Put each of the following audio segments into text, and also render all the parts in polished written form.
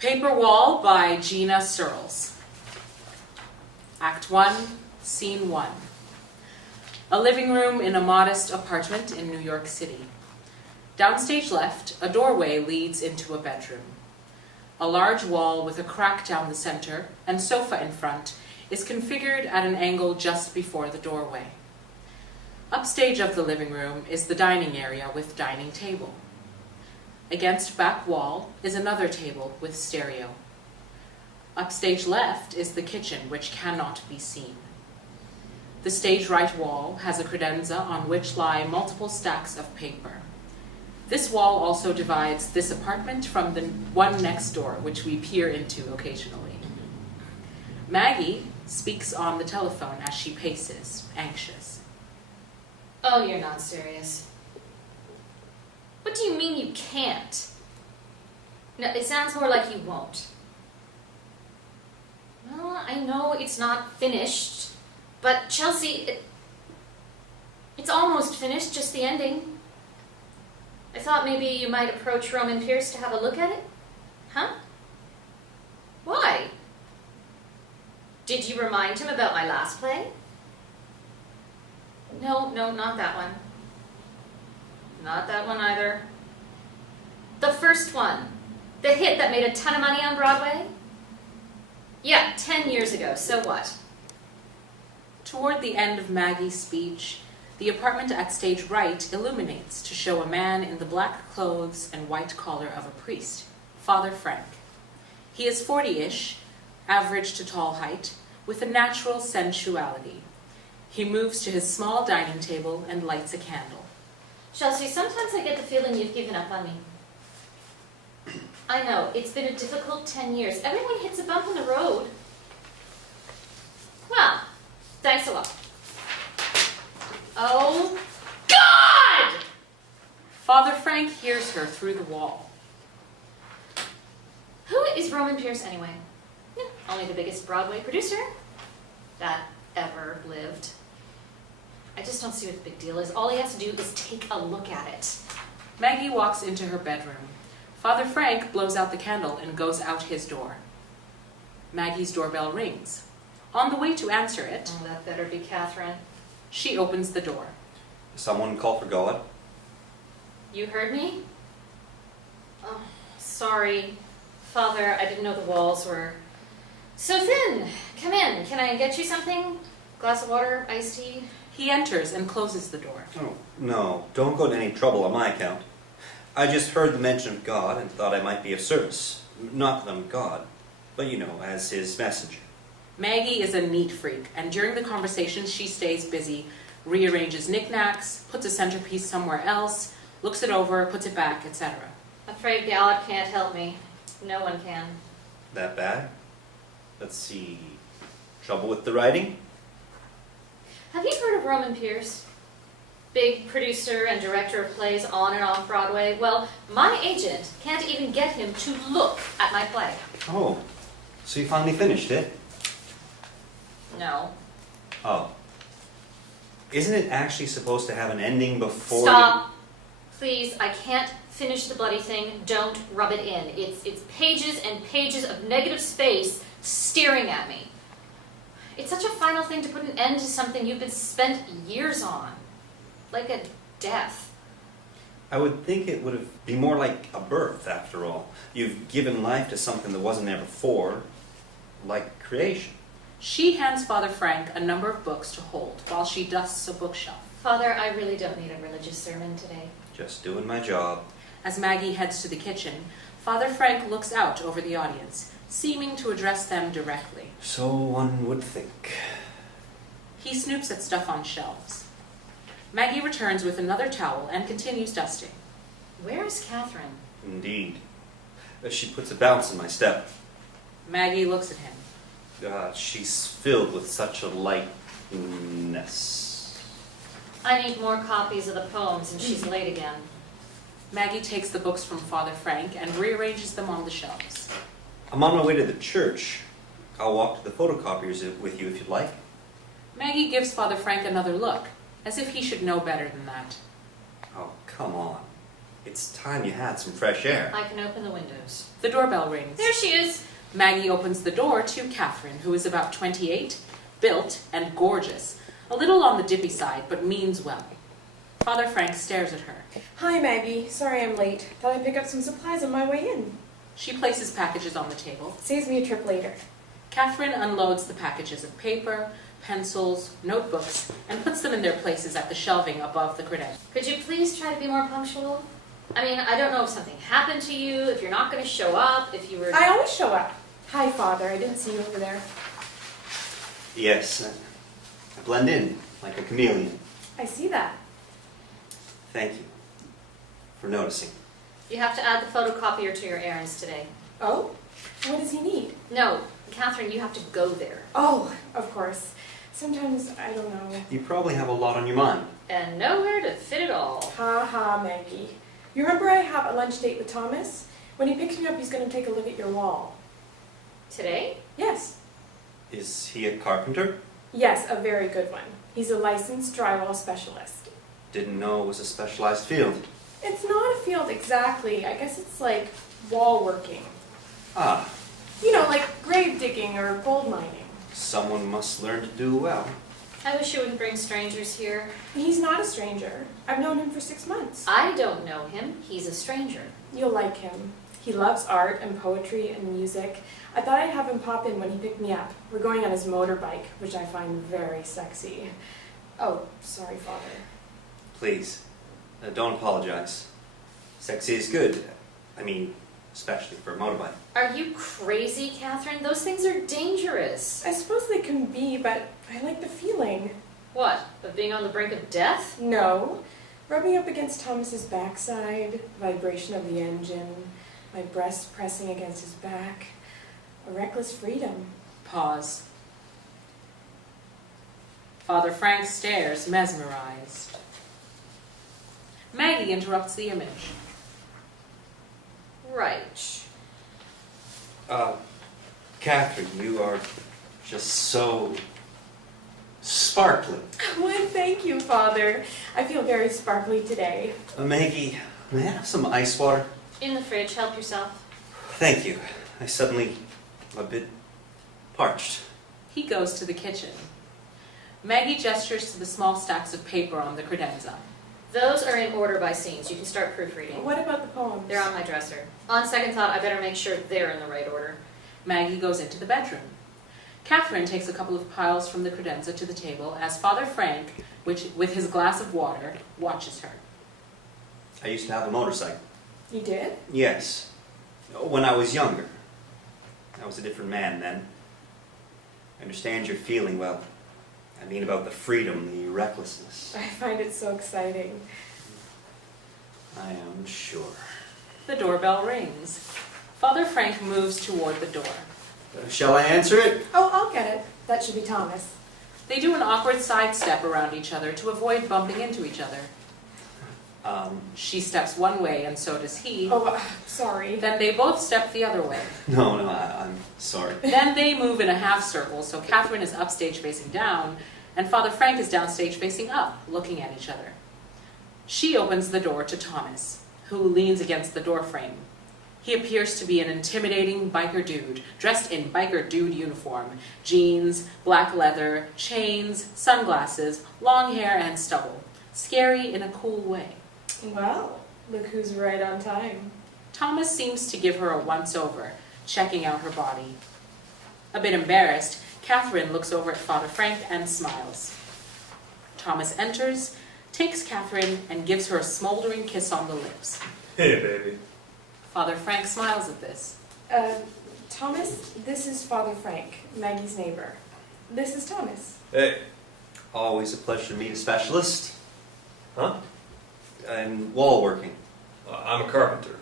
Paper Wall by Gina Surles. Act 1, Scene 1. A living room in a modest apartment in New York City. Downstage left, a doorway leads into a bedroom. A large wall with a crack down the center and sofa in front is configured at an angle just before the doorway. Upstage of the living room is the dining area with dining table. Against back wall is another table with stereo. Upstage left is the kitchen, which cannot be seen. The stage right wall has a credenza on which lie multiple stacks of paper. This wall also divides this apartment from the one next door, which we peer into occasionally. Maggie speaks on the telephone as she paces, anxious. Oh, you're not serious. What do you mean you can't? No, it sounds more like you won't. Well, I know it's not finished, but Chelsea, it's almost finished, just the ending. I thought maybe you might approach Roman Pierce to have a look at it. Huh? Why? Did you remind him about my last play? No, not that one. Not that one either. The first one. The hit that made a ton of money on Broadway? Yeah, 10 years ago. So what? Toward the end of Maggie's speech, the apartment at stage right illuminates to show a man in the black clothes and white collar of a priest, Father Frank. He is 40-ish, average to tall height, with a natural sensuality. He moves to his small dining table and lights a candle. Chelsea, sometimes I get the feeling you've given up on me. I know, it's been a difficult 10 years. Everyone hits a bump on the road. Well, thanks a lot. Oh, God! Father Frank hears her through the wall. Who is Roman Pierce anyway? Only the biggest Broadway producer that ever lived. I just don't see what the big deal is. All he has to do is take a look at it. Maggie walks into her bedroom. Father Frank blows out the candle and goes out his door. Maggie's doorbell rings. On the way to answer it... Oh, that better be Catherine. She opens the door. Someone call for God? You heard me? Oh, sorry. Father, I didn't know the walls were so thin. Come in. Can I get you something? Glass of water, iced tea? He enters and closes the door. Oh, no. Don't go to any trouble on my account. I just heard the mention of God and thought I might be of service. Not that I'm God, but you know, as his messenger. Maggie is a neat freak, and during the conversation she stays busy, rearranges knickknacks, puts a centerpiece somewhere else, looks it over, puts it back, etc. Afraid God can't help me. No one can. That bad? Let's see. Trouble with the writing? Have you heard of Roman Pierce? Big producer and director of plays on and off Broadway. Well, my agent can't even get him to look at my play. Oh, so you finally finished it? No. Oh. Isn't it actually supposed to have an ending before... Stop. Please, I can't finish the bloody thing. Don't rub it in. It's pages and pages of negative space staring at me. It's such a final thing to put an end to something you've been spent years on. Like a death. I would think it would be more like a birth, after all. You've given life to something that wasn't there before, like creation. She hands Father Frank a number of books to hold while she dusts a bookshelf. Father, I really don't need a religious sermon today. Just doing my job. As Maggie heads to the kitchen, Father Frank looks out over the audience, seeming to address them directly. So one would think. He snoops at stuff on shelves. Maggie returns with another towel and continues dusting. Where is Catherine? Indeed. She puts a bounce in my step. Maggie looks at him. God, she's filled with such a lightness. I need more copies of the poems, and she's late again. Maggie takes the books from Father Frank and rearranges them on the shelves. I'm on my way to the church. I'll walk to the photocopiers with you if you'd like. Maggie gives Father Frank another look, as if he should know better than that. Oh, come on. It's time you had some fresh air. I can open the windows. The doorbell rings. There she is. Maggie opens the door to Catherine, who is about 28, built and gorgeous, a little on the dippy side, but means well. Father Frank stares at her. Hi, Maggie. Sorry I'm late. Thought I'd pick up some supplies on my way in. She places packages on the table. Saves me a trip later. Catherine unloads the packages of paper, pencils, notebooks, and puts them in their places at the shelving above the credenza. Could you please try to be more punctual? I mean, I don't know if something happened to you, if you're not going to show up, if you were... I always show up. Hi, Father. I didn't see you over there. Yes, I blend in like a chameleon. I see that. Thank you for noticing. You have to add the photocopier to your errands today. Oh? What does he need? No, Catherine, you have to go there. Oh, of course. Sometimes I don't know. You probably have a lot on your mind. And nowhere to fit it all. Ha ha, Maggie. You remember I have a lunch date with Thomas? When he picks me up, he's going to take a look at your wall. Today? Yes. Is he a carpenter? Yes, a very good one. He's a licensed drywall specialist. Didn't know it was a specialized field. It's not a field exactly. I guess it's like wall working. Ah, You know, like grave digging or gold mining. someone must learn to do well. I wish you wouldn't bring strangers here. He's not a stranger. I've known him for 6 months. I don't know him. He's a stranger. You'll like him. He loves art and poetry and music. I thought I'd have him pop in when he picked me up. We're going on his motorbike, which I find very sexy. Oh, sorry, Father. Please, don't apologize. Sexy is good. I mean, especially for a motorbike. Are you crazy, Catherine? Those things are dangerous. I suppose they can be, but I like the feeling. What? Of being on the brink of death? No. Rubbing up against Thomas's backside, vibration of the engine, my breast pressing against his back. A reckless freedom. Pause. Father Frank stares, mesmerized. Maggie interrupts the image. Right. Catherine, you are just so sparkly. Well, thank you, Father. I feel very sparkly today. Maggie, may I have some ice water? In the fridge. Help yourself. Thank you. I suddenly am a bit parched. He goes to the kitchen. Maggie gestures to the small stacks of paper on the credenza. Those are in order by scenes. You can start proofreading. What about the poems? They're on my dresser. On second thought, I better make sure they're in the right order. Maggie goes into the bedroom. Catherine takes a couple of piles from the credenza to the table as Father Frank, with his glass of water, watches her. I used to have a motorcycle. You did? Yes. When I was younger. I was a different man then. I understand your feeling, well, I mean about the freedom, the recklessness. I find it so exciting. I am sure. The doorbell rings. Father Frank moves toward the door. Shall I answer it? Oh, I'll get it. That should be Thomas. They do an awkward sidestep around each other to avoid bumping into each other. She steps one way and so does he. Oh, sorry. Then they both step the other way. No, I'm sorry. Then they move in a half circle, so Catherine is upstage facing down, and Father Frank is downstage facing up, looking at each other. She opens the door to Thomas, who leans against the door frame. He appears to be an intimidating biker dude, dressed in biker dude uniform, jeans, black leather, chains, sunglasses, long hair, and stubble. Scary in a cool way. Well, look who's right on time. Thomas seems to give her a once-over, checking out her body. A bit embarrassed, Catherine looks over at Father Frank and smiles. Thomas enters, takes Catherine, and gives her a smoldering kiss on the lips. Hey, baby. Father Frank smiles at this. Thomas, this is Father Frank, Maggie's neighbor. This is Thomas. Hey. Always a pleasure to meet a specialist. Huh? And wall working. I'm a carpenter.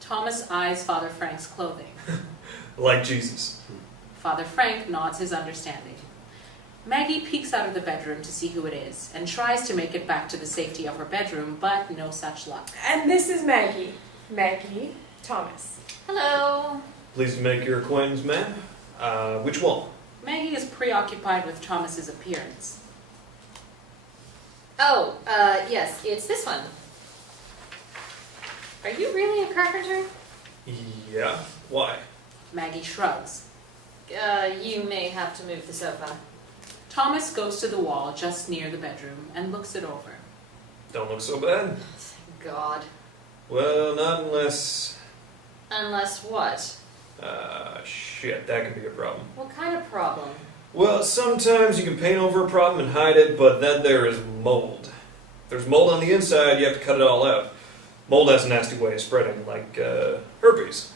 Thomas eyes Father Frank's clothing. Like Jesus. Father Frank nods his understanding. Maggie peeks out of the bedroom to see who it is, and tries to make it back to the safety of her bedroom, but no such luck. And this is Maggie. Maggie, Thomas. Hello. Pleased to make your acquaintance, ma'am. Which wall? Maggie is preoccupied with Thomas's appearance. Oh, yes, it's this one. Are you really a carpenter? Yeah. Why? Maggie shrugs. You may have to move the sofa. Thomas goes to the wall just near the bedroom and looks it over. Don't look so bad. Thank God. Well, not unless... Unless what? Shit, that could be a problem. What kind of problem? Well, sometimes you can paint over a problem and hide it, but then there is mold. If there's mold on the inside, you have to cut it all out. Mold has a nasty way of spreading, like herpes.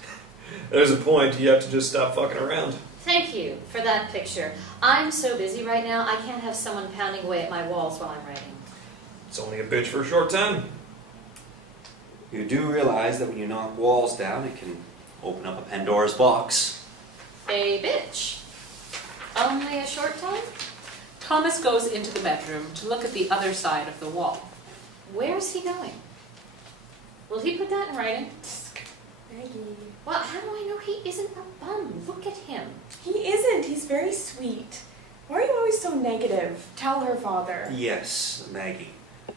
There's a point you have to just stop fucking around. Thank you for that picture. I'm so busy right now, I can't have someone pounding away at my walls while I'm writing. It's only a bitch for a short time. You do realize that when you knock walls down, it can open up a Pandora's box. A bitch. Only a short time? Thomas goes into the bedroom to look at the other side of the wall. Where's he going? Will he put that in writing? Maggie. Well, how do I know he isn't a bum? Look at him. He isn't. He's very sweet. Why are you always so negative? Tell her, Father. Yes, Maggie.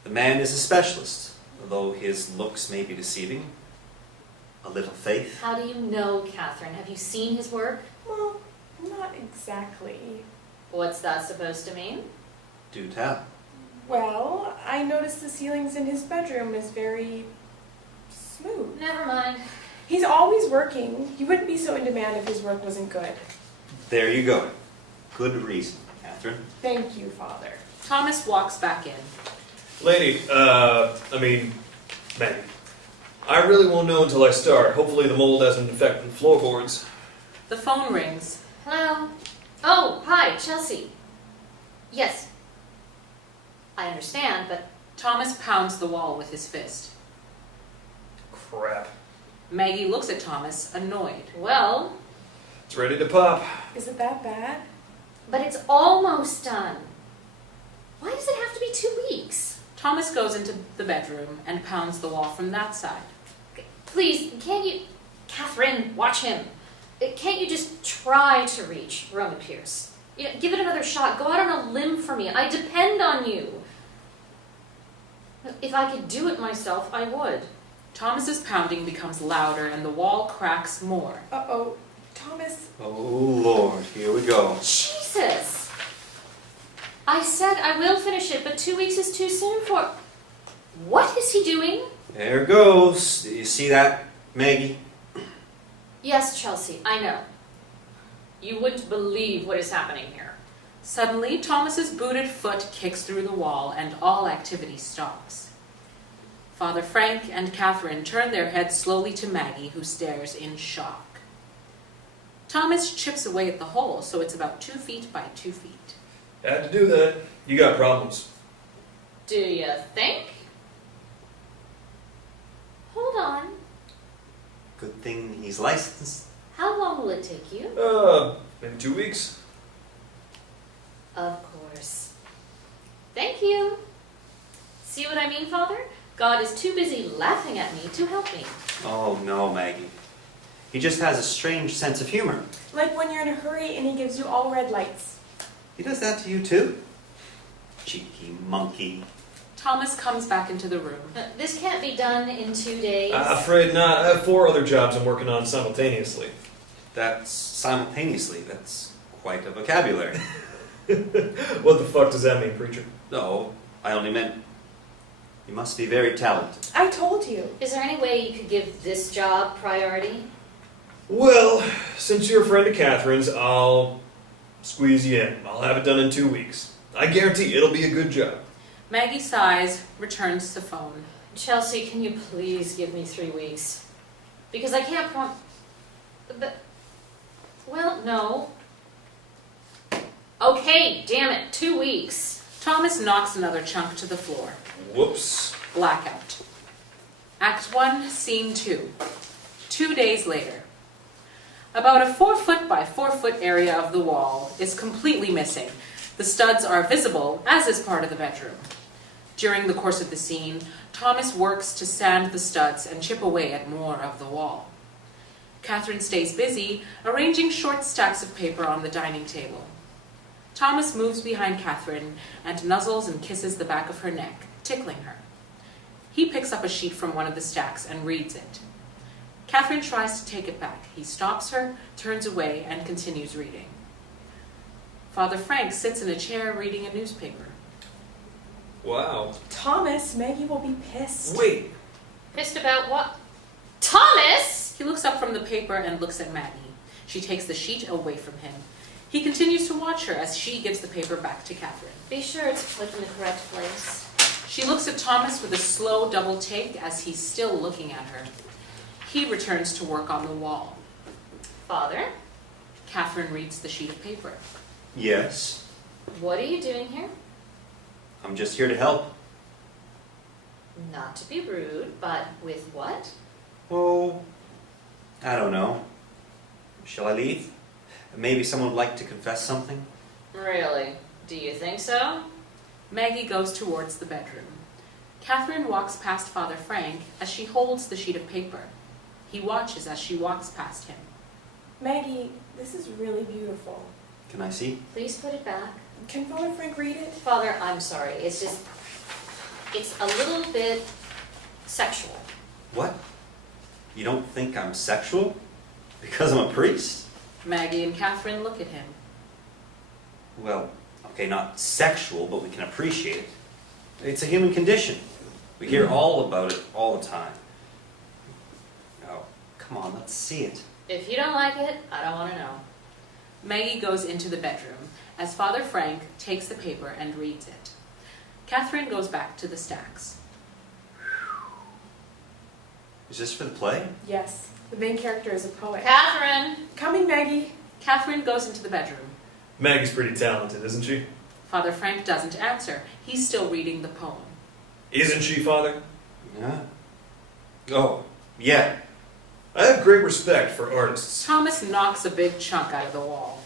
The man is a specialist, although his looks may be deceiving. A little faith. How do you know, Catherine? Have you seen his work? Well, not exactly. What's that supposed to mean? Do tell. Well, I noticed the ceilings in his bedroom is very smooth. Never mind. He's always working. He wouldn't be so in demand if his work wasn't good. There you go. Good reason, Catherine. Thank you, Father. Thomas walks back in. Lady, Maggie. I really won't know until I start. Hopefully the mold hasn't infected the floorboards. The phone rings. Hello? Oh, hi, Chelsea. Yes. I understand, but Thomas pounds the wall with his fist. Crap. Maggie looks at Thomas, annoyed. well, It's ready to pop. Is it that bad? but it's almost done. Why does it have to be 2 weeks? Thomas goes into the bedroom and pounds the wall from that side. Please, can't you... Catherine, watch him. Can't you just try to reach Roman Pierce? You know, give it another shot. Go out on a limb for me. I depend on you. If I could do it myself, I would. Thomas's pounding becomes louder and the wall cracks more. Uh-oh. Thomas. Oh, Lord, here we go. Jesus! I said I will finish it, but 2 weeks is too soon for... What is he doing? There goes. Do you see that, Maggie? Yes, Chelsea, I know. You wouldn't believe what is happening here. Suddenly, Thomas's booted foot kicks through the wall and all activity stops. Father Frank and Catherine turn their heads slowly to Maggie, who stares in shock. Thomas chips away at the hole, so it's about 2 feet by 2 feet. Had to do that. You got problems. Do you think? Hold on. Good thing he's licensed. How long will it take you? Maybe 2 weeks. Of course. Thank you. See what I mean, Father? God is too busy laughing at me to help me. Oh, no, Maggie. He just has a strange sense of humor. Like when you're in a hurry and he gives you all red lights. He does that to you, too? Cheeky monkey. Thomas comes back into the room. This can't be done in 2 days. Afraid not. I have 4 other jobs I'm working on simultaneously. That's simultaneously. That's quite a vocabulary. What the fuck does that mean, preacher? No, I only meant you must be very talented. I told you. Is there any way you could give this job priority? Well, since you're a friend of Catherine's, I'll squeeze you in. I'll have it done in 2 weeks. I guarantee it'll be a good job. Maggie sighs, returns to phone. Chelsea, can you please give me 3 weeks? Because I can't But... Well, no. Okay, damn it, 2 weeks. Thomas knocks another chunk to the floor. Whoops. Blackout. Act 1, Scene 2. 2 days later. About a 4 foot by 4 foot area of the wall is completely missing. The studs are visible, as is part of the bedroom. During the course of the scene, Thomas works to sand the studs and chip away at more of the wall. Catherine stays busy, arranging short stacks of paper on the dining table. Thomas moves behind Catherine and nuzzles and kisses the back of her neck, tickling her. He picks up a sheet from one of the stacks and reads it. Catherine tries to take it back. He stops her, turns away, and continues reading. Father Frank sits in a chair reading a newspaper. Wow. Thomas, Maggie will be pissed. Wait. Pissed about what? Thomas! He looks up from the paper and looks at Maggie. She takes the sheet away from him. He continues to watch her as she gives the paper back to Catherine. Be sure it's flipped in the correct place. She looks at Thomas with a slow double take as he's still looking at her. He returns to work on the wall. Father, Catherine reads the sheet of paper. Yes, what are you doing here? I'm just here to help. Not to be rude, but with what? Oh, I don't know. Shall I leave? Maybe someone would like to confess something? Really? Do you think so? Maggie goes towards the bedroom. Catherine walks past Father Frank as she holds the sheet of paper. He watches as she walks past him. Maggie, this is really beautiful. Can I see? Please put it back. Can Father Frank read it? Father, I'm sorry. It's a little bit sexual. What? You don't think I'm sexual? Because I'm a priest? Maggie and Catherine look at him. Well, okay, not sexual, but we can appreciate it. It's a human condition. We hear all about it all the time. Oh, come on, let's see it. If you don't like it, I don't want to know. Maggie goes into the bedroom as Father Frank takes the paper and reads it. Catherine goes back to the stacks. Is this for the play? Yes. The main character is a poet. Catherine! Coming, Maggie. Catherine goes into the bedroom. Maggie's pretty talented, isn't she? Father Frank doesn't answer. He's still reading the poem. Isn't she, Father? Yeah. Oh, yeah. I have great respect for artists. Thomas knocks a big chunk out of the wall.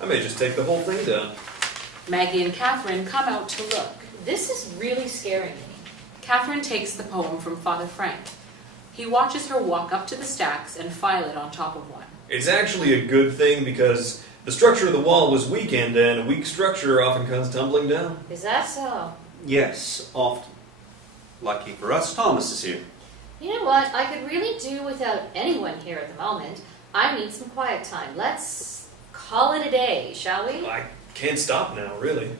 I may just take the whole thing down. Maggie and Catherine come out to look. This is really scaring me. Catherine takes the poem from Father Frank. He watches her walk up to the stacks and file it on top of one. It's actually a good thing because the structure of the wall was weakened, and a weak structure often comes tumbling down. Is that so? Yes, often. Lucky for us, Thomas is here. You know what? I could really do without anyone here at the moment. I need some quiet time. Let's call it a day, shall we? I can't stop now, really.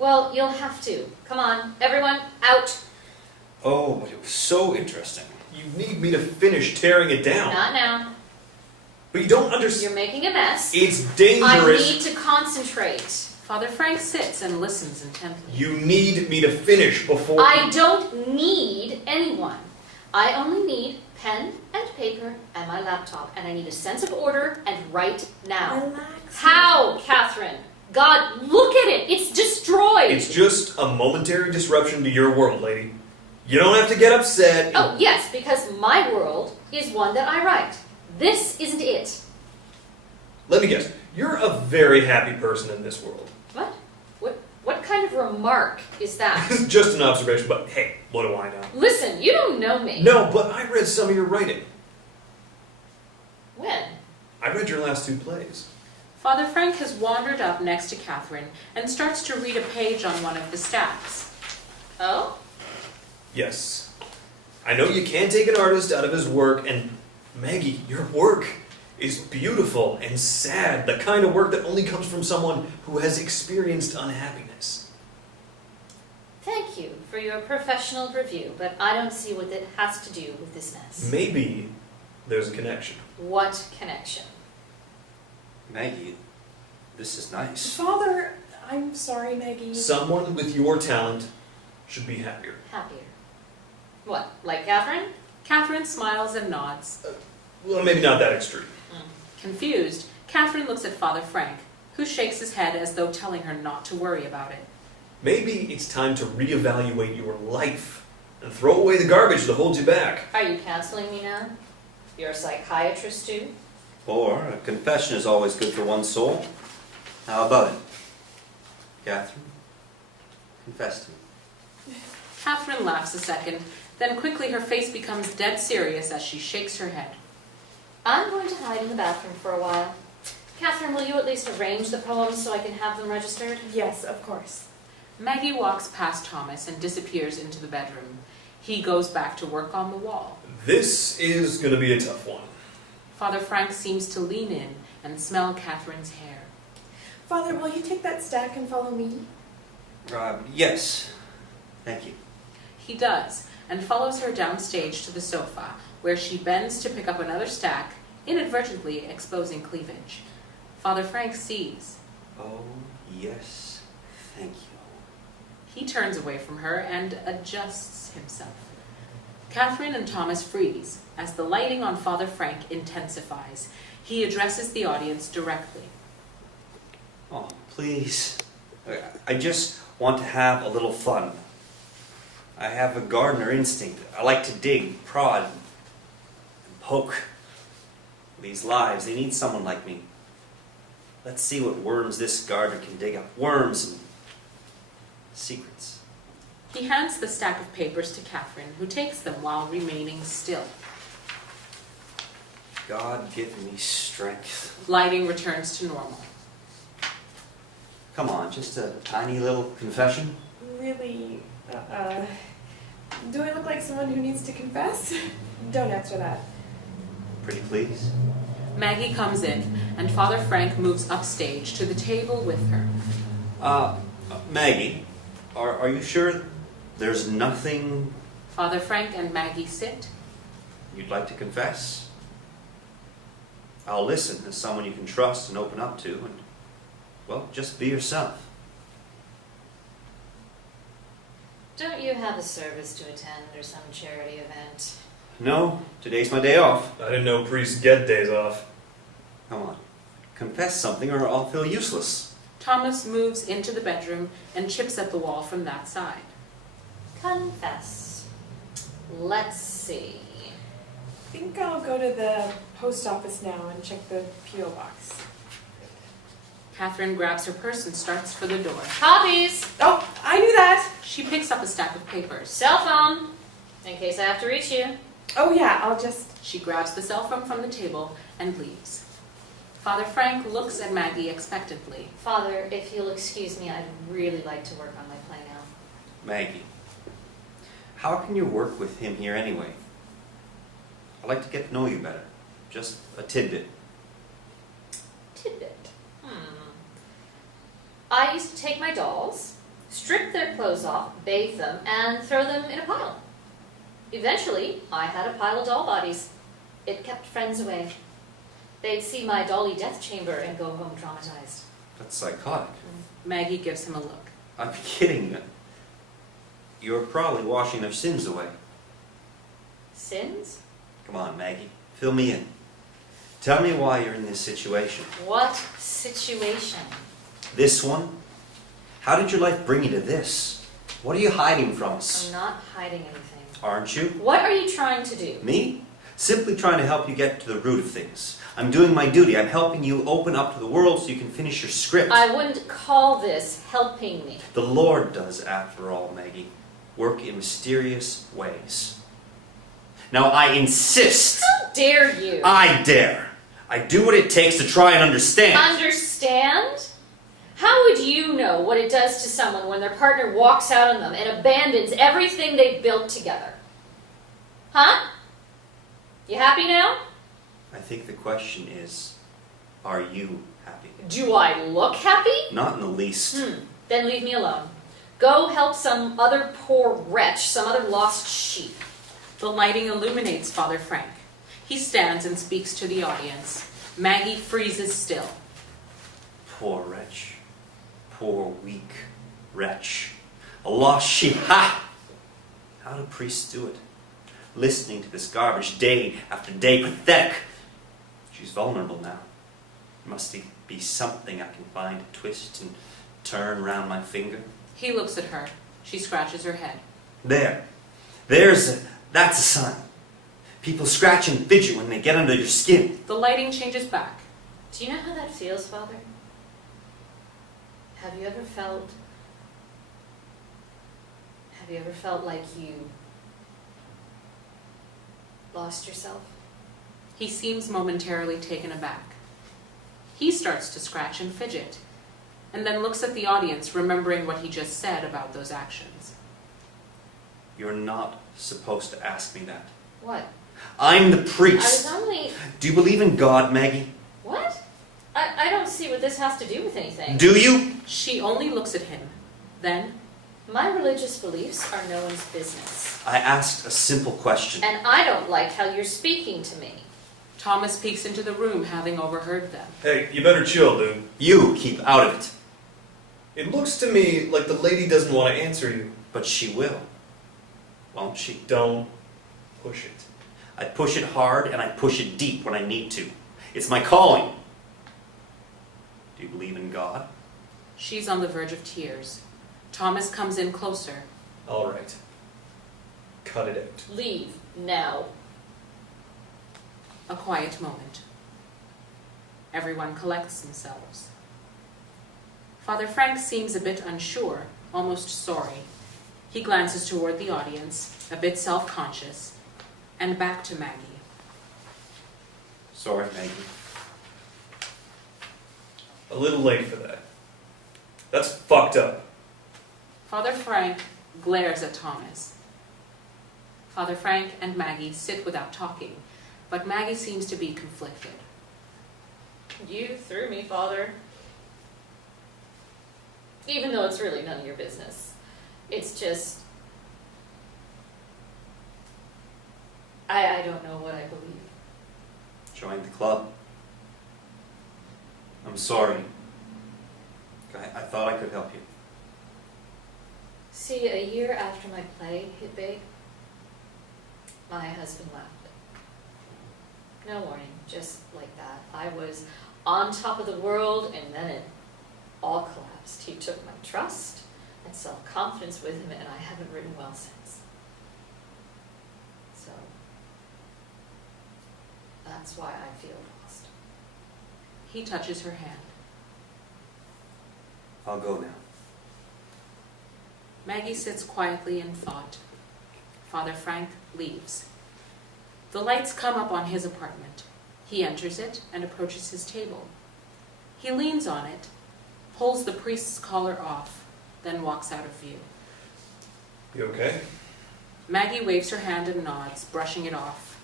Well, you'll have to. Come on, everyone, out. Oh, but it was so interesting. You need me to finish tearing it down. Not now. But you don't You're understand. making a mess. It's I dangerous. need to concentrate. Father Frank sits and listens intently. You need me to finish before... I don't need anyone. I only need pen and paper and my laptop, and I need a sense of order and right now. Relax. How, Catherine? God, look at it. It's destroyed. It's just a momentary disruption to your world, lady. You don't have to get upset. Oh, yes, because my world is one that I write. This isn't it. Let me guess. You're a very happy person in this world. What? What kind of remark is that? This is just an observation, but hey, what do I know? Listen, you don't know me. No, but I read some of your writing. When? I read your last 2 plays. Father Frank has wandered up next to Catherine and starts to read a page on one of the stacks. Oh? Yes. I know you can't take an artist out of his work, and Maggie, your work is beautiful and sad, the kind of work that only comes from someone who has experienced unhappiness. Thank you for your professional review, but I don't see what it has to do with this mess. Maybe there's a connection. What connection? Maggie, this is nice. Father, I'm sorry, Maggie. Someone with your talent should be happier. Happier. What, like Catherine? Catherine smiles and nods. Well, maybe not that extreme. Confused, Catherine looks at Father Frank, who shakes his head as though telling her not to worry about it. Maybe it's time to reevaluate your life and throw away the garbage that holds you back. Are you counseling me now? You're a psychiatrist too? Or a confession is always good for one's soul. How about it? Catherine, confess to me. Catherine laughs a second, then quickly her face becomes dead serious as she shakes her head. I'm going to hide in the bathroom for a while. Catherine, will you at least arrange the poems so I can have them registered? Yes, of course. Maggie walks past Thomas and disappears into the bedroom. He goes back to work on the wall. This is going to be a tough one. Father Frank seems to lean in and smell Catherine's hair. Father, will you take that stack and follow me? Yes. Thank you. He does, and follows her downstage to the sofa, where she bends to pick up another stack, inadvertently exposing cleavage. Father Frank sees. Oh, yes. Thank you. He turns away from her and adjusts himself. Catherine and Thomas freeze as the lighting on Father Frank intensifies. He addresses the audience directly. Oh, please. I just want to have a little fun. I have a gardener instinct. I like to dig, prod, and poke. These lives, they need someone like me. Let's see what worms this gardener can dig up. Worms and secrets. He hands the stack of papers to Catherine, who takes them while remaining still. God give me strength. Lighting returns to normal. Come on, just a tiny little confession. Really, do I look like someone who needs to confess? Don't answer that. Pretty please. Maggie comes in, and Father Frank moves upstage to the table with her. Maggie, are you sure there's nothing Father Frank and Maggie sit. you'd like to confess? I'll listen as someone you can trust and open up to, and, well, just be yourself. Don't you have a service to attend or some charity event? No, today's my day off. I didn't know priests get days off. Come on, confess something or I'll feel useless. Thomas moves into the bedroom and chips at the wall from that side. Confess. Let's see. I think I'll go to the post office now and check the P.O. box. Catherine grabs her purse and starts for the door. Copies! Oh, I knew that! She picks up a stack of papers. Cell phone, in case I have to reach you. Oh yeah, I'll just... She grabs the cell phone from the table and leaves. Father Frank looks at Maggie expectantly. Father, if you'll excuse me, I'd really like to work on my play now. Maggie, how can you work with him here anyway? I'd like to get to know you better. Just a tidbit. Tidbit. I used to take my dolls, strip their clothes off, bathe them, and throw them in a pile. Eventually, I had a pile of doll bodies. It kept friends away. They'd see my dolly death chamber and go home traumatized. That's psychotic. Maggie gives him a look. I'm kidding. You're probably washing their sins away. Sins? Come on, Maggie. Fill me in. Tell me why you're in this situation. What situation? This one? How did your life bring you to this? What are you hiding from us? I'm not hiding anything. Aren't you? What are you trying to do? Me? Simply trying to help you get to the root of things. I'm doing my duty. I'm helping you open up to the world so you can finish your script. I wouldn't call this helping me. The Lord does, after all, Maggie. Work in mysterious ways. Now I insist. How dare you? I dare. I do what it takes to try and understand. Understand? How would you know what it does to someone when their partner walks out on them and abandons everything they've built together? Huh? You happy now? I think the question is, are you happy? Do I look happy? Not in the least. Then leave me alone. Go help some other poor wretch, some other lost sheep. The lighting illuminates Father Frank. He stands and speaks to the audience. Maggie freezes still. Poor wretch. Poor weak wretch. A lost sheep. Ha! How do priests do it? Listening to this garbage day after day. Pathetic. She's vulnerable now. Must be something I can find to twist and turn around my finger. He looks at her. She scratches her head. That's a sign. People scratch and fidget when they get under your skin. The lighting changes back. Do you know how that feels, Father? Have you ever felt like you lost yourself? He seems momentarily taken aback. He starts to scratch and fidget, and then looks at the audience, remembering what he just said about those actions. You're not supposed to ask me that. What? I'm the I was priest. only... Do you believe in God, Maggie? What? I don't see what this has to do with anything. Do you? She only looks at him. Then, My religious beliefs are no one's business. I asked a simple question. And I don't like how you're speaking to me. Thomas peeks into the room, having overheard them. Hey, you better chill, dude. You keep out of it. It looks to me like the lady doesn't want to answer you. But she will. Won't she? Don't push it. I push it hard and I push it deep when I need to. It's my calling. Do you believe in God? She's on the verge of tears. Thomas comes in closer. All right. Cut it out. Leave now. A quiet moment. Everyone collects themselves. Father Frank seems a bit unsure, almost sorry. He glances toward the audience, a bit self-conscious, and back to Maggie. Sorry, Maggie. A little late for that. That's fucked up. Father Frank glares at Thomas. Father Frank and Maggie sit without talking, but Maggie seems to be conflicted. You threw me, Father. Even though it's really none of your business. It's just... I don't know what I believe. Join the club. I'm sorry. I thought I could help you. See, a year after my play hit big, my husband left. No warning, just like that. I was on top of the world, and then it all collapsed. He took my trust and self-confidence with him, and I haven't written well since. So, that's why I feel lost. He touches her hand. I'll go now. Maggie sits quietly in thought. Father Frank leaves. The lights come up on his apartment. He enters it and approaches his table. He leans on it, pulls the priest's collar off, then walks out of view. You okay? Maggie waves her hand and nods, brushing it off.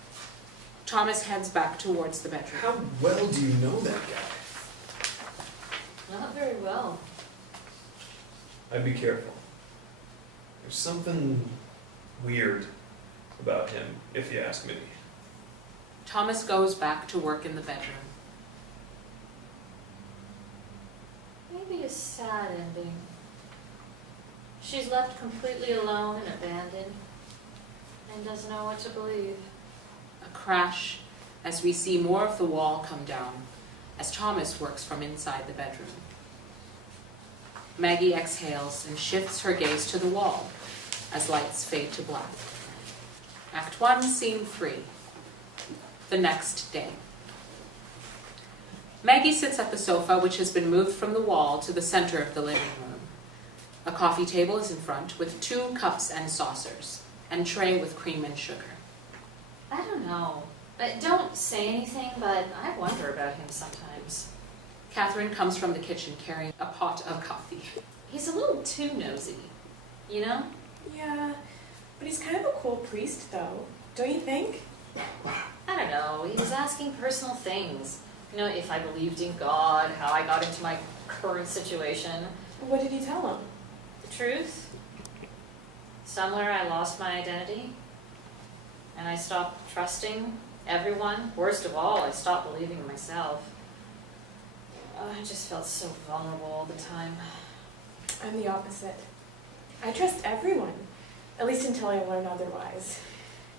Thomas heads back towards the bedroom. How well do you know that guy? Not very well. I'd be careful. There's something weird about him, if you ask me. Thomas goes back to work in the bedroom. Maybe a sad ending. She's left completely alone and abandoned, and doesn't know what to believe. A crash as we see more of the wall come down as Thomas works from inside the bedroom. Maggie exhales and shifts her gaze to the wall as lights fade to black. Act 1, Scene 3. The next day. Maggie sits at the sofa, which has been moved from the wall to the center of the living room. A coffee table is in front with 2 cups and saucers, and tray with cream and sugar. I don't know. Don't say anything, but I wonder about him sometimes. Catherine comes from the kitchen carrying a pot of coffee. He's a little too nosy, you know? Yeah, but he's kind of a cool priest, though. Don't you think? I don't know. He was asking personal things. You know, if I believed in God, how I got into my current situation. What did he tell him? The truth. Somewhere I lost my identity. And I stopped trusting everyone. Worst of all, I stopped believing in myself. I just felt so vulnerable all the time. I'm the opposite. I trust everyone, at least until I learn otherwise.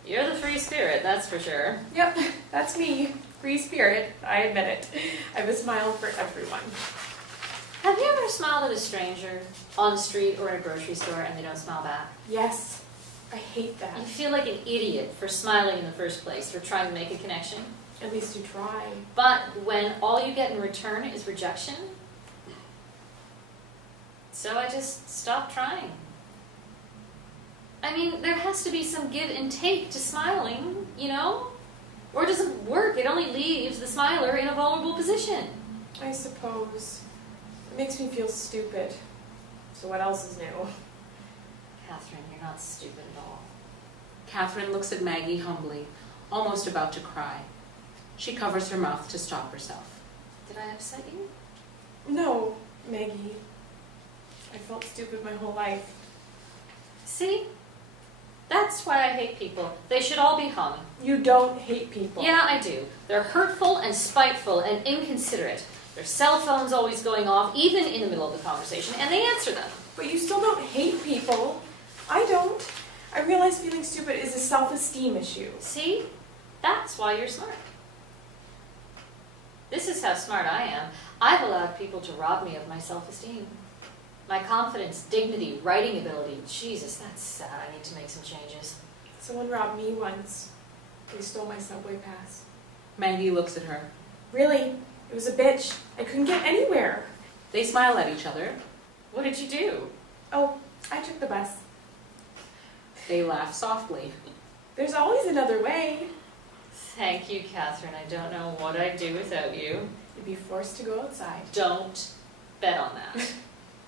You're the free spirit, that's for sure. Yep, that's me. Free spirit, I admit it. I have a smile for everyone. Have you ever smiled at a stranger on the street or in a grocery store and they don't smile back? Yes, I hate that. You feel like an idiot for smiling in the first place, for trying to make a connection. At least you try. But when all you get in return is rejection, so I just stopped trying. I mean, there has to be some give and take to smiling, you know? Or it doesn't work. It only leaves the smiler in a vulnerable position. I suppose. It makes me feel stupid. So what else is new? Catherine, you're not stupid at all. Catherine looks at Maggie humbly, almost about to cry. She covers her mouth to stop herself. Did I upset you? No, Maggie. I felt stupid my whole life. See? That's why I hate people. They should all be hung. You don't hate people. Yeah, I do. They're hurtful and spiteful and inconsiderate. Their cell phone's always going off, even in the middle of the conversation, and they answer them. But you still don't hate people. I don't. I realize feeling stupid is a self-esteem issue. See? That's why you're smart. This is how smart I am. I've allowed people to rob me of my self-esteem. My confidence, dignity, writing ability. Jesus, that's sad. I need to make some changes. Someone robbed me once. They stole my subway pass. Maggie looks at her. Really? It was a bitch. I couldn't get anywhere. They smile at each other. What did you do? Oh, I took the bus. They laugh softly. There's always another way. Thank you, Catherine. I don't know what I'd do without you. You'd be forced to go outside. Don't bet on that.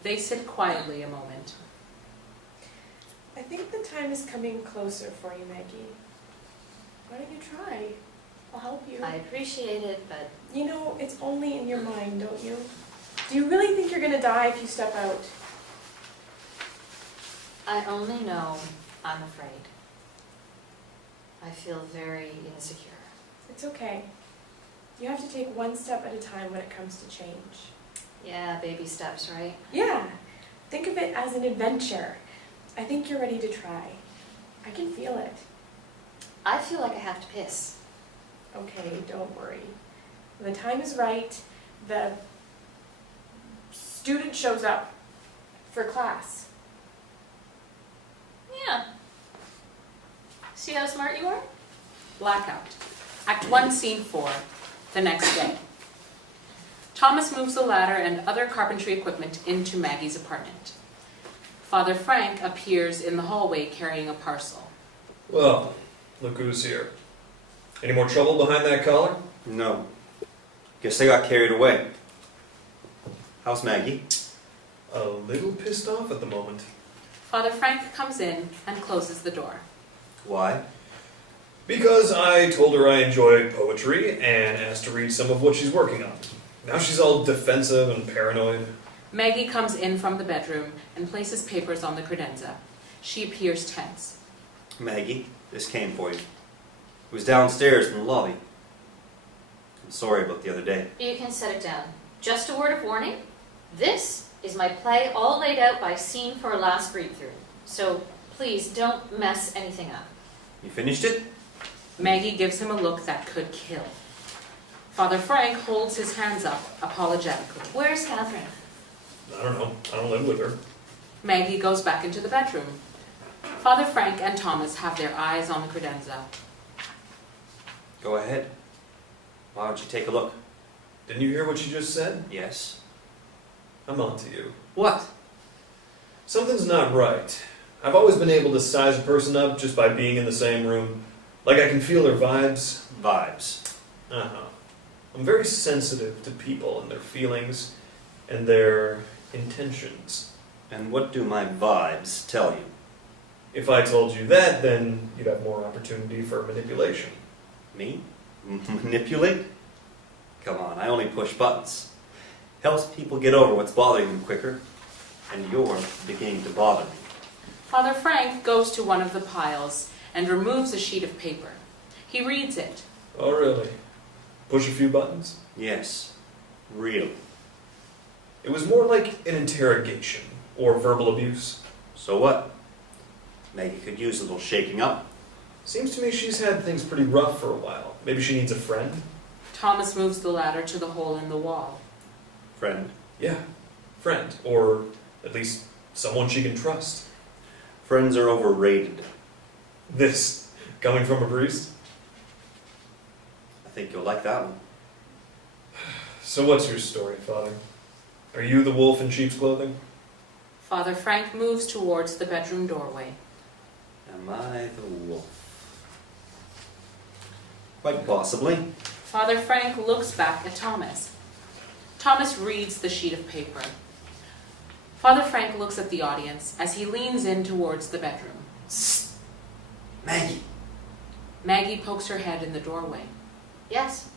They sit quietly a moment. I think the time is coming closer for you, Maggie. Why don't you try? I'll help you. I appreciate it, but You know, it's only in your mind, don't you? Do you really think you're gonna die if you step out? I only know I'm afraid. I feel very insecure. It's okay. You have to take one step at a time when it comes to change. Yeah, baby steps, right? Yeah, think of it as an adventure. I think you're ready to try. I can feel it. I feel like I have to piss. Okay, don't worry. When the time is right, the student shows up for class. Yeah. See how smart you are? Blackout. Act 1, Scene 4. The next day. Thomas moves the ladder and other carpentry equipment into Maggie's apartment. Father Frank appears in the hallway carrying a parcel. Well, look who's here. Any more trouble behind that collar? No. Guess I got carried away. How's Maggie? A little pissed off at the moment. Father Frank comes in and closes the door. Why? Because I told her I enjoy poetry and asked to read some of what she's working on. Now she's all defensive and paranoid. Maggie comes in from the bedroom and places papers on the credenza. She appears tense. Maggie, this came for you. It was downstairs in the lobby. I'm sorry about the other day. You can set it down. Just a word of warning. This is my play all laid out by scene for a last read-through. So please don't mess anything up. You finished it? Maggie gives him a look that could kill. Father Frank holds his hands up apologetically. Where's Catherine? I don't know. I don't live with her. Maggie goes back into the bedroom. Father Frank and Thomas have their eyes on the credenza. Go ahead. Why don't you take a look? Didn't you hear what she just said? Yes. I'm on to you. What? Something's not right. I've always been able to size a person up just by being in the same room. Like I can feel their vibes. Vibes. Uh-huh. I'm very sensitive to people and their feelings and their intentions. And what do my vibes tell you? If I told you that, then you'd have more opportunity for manipulation. Me? Manipulate? Come on, I only push buttons. Helps people get over what's bothering them quicker. And you're beginning to bother me. Father Frank goes to one of the piles and removes a sheet of paper. He reads it. Oh, really? Push a few buttons? Yes. Really. It was more like an interrogation or verbal abuse. So what? Maggie could use a little shaking up. Seems to me she's had things pretty rough for a while. Maybe she needs a friend? Thomas moves the ladder to the hole in the wall. Friend. Yeah, friend. Or at least someone she can trust. Friends are overrated. This, coming from a priest? I think you'll like that one. So what's your story, Father? Are you the wolf in sheep's clothing? Father Frank moves towards the bedroom doorway. Am I the wolf? Quite possibly. Father Frank looks back at Thomas. Thomas reads the sheet of paper. Father Frank looks at the audience as he leans in towards the bedroom. Maggie. Maggie pokes her head in the doorway. Yes.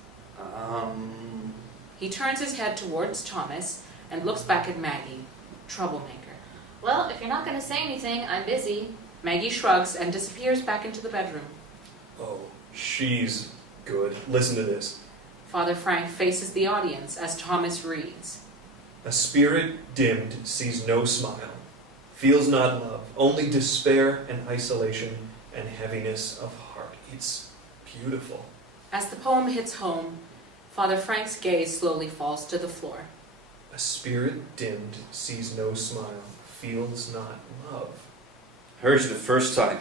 He turns his head towards Thomas and looks back at Maggie. Troublemaker. Well, if you're not going to say anything, I'm busy. Maggie shrugs and disappears back into the bedroom. Oh, she's good. Listen to this. Father Frank faces the audience as Thomas reads. A spirit dimmed sees no smile, feels not love, only despair and isolation and heaviness of heart. It's beautiful. As the poem hits home, Father Frank's gaze slowly falls to the floor. A spirit dimmed sees no smile, feels not love. I heard you the first time.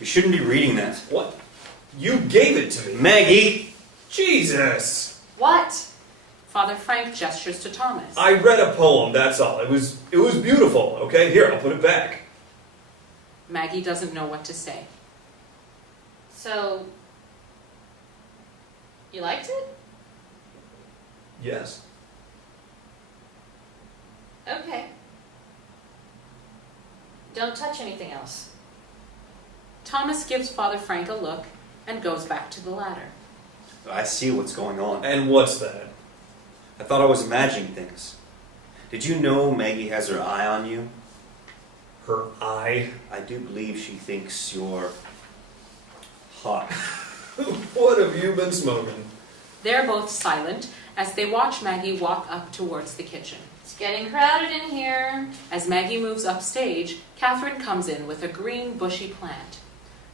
You shouldn't be reading that. What? You gave it to me. Maggie! Jesus! What? Father Frank gestures to Thomas. I read a poem, that's all. It was beautiful, okay? Here, I'll put it back. Maggie doesn't know what to say. So, you liked it? Yes. Okay. Don't touch anything else. Thomas gives Father Frank a look and goes back to the ladder. I see what's going on. And what's that? I thought I was imagining things. Did you know Maggie has her eye on you? Her eye? I do believe she thinks you're hot. What have you been smoking? They're both silent as they watch Maggie walk up towards the kitchen. It's getting crowded in here. As Maggie moves upstage, Catherine comes in with a green, bushy plant.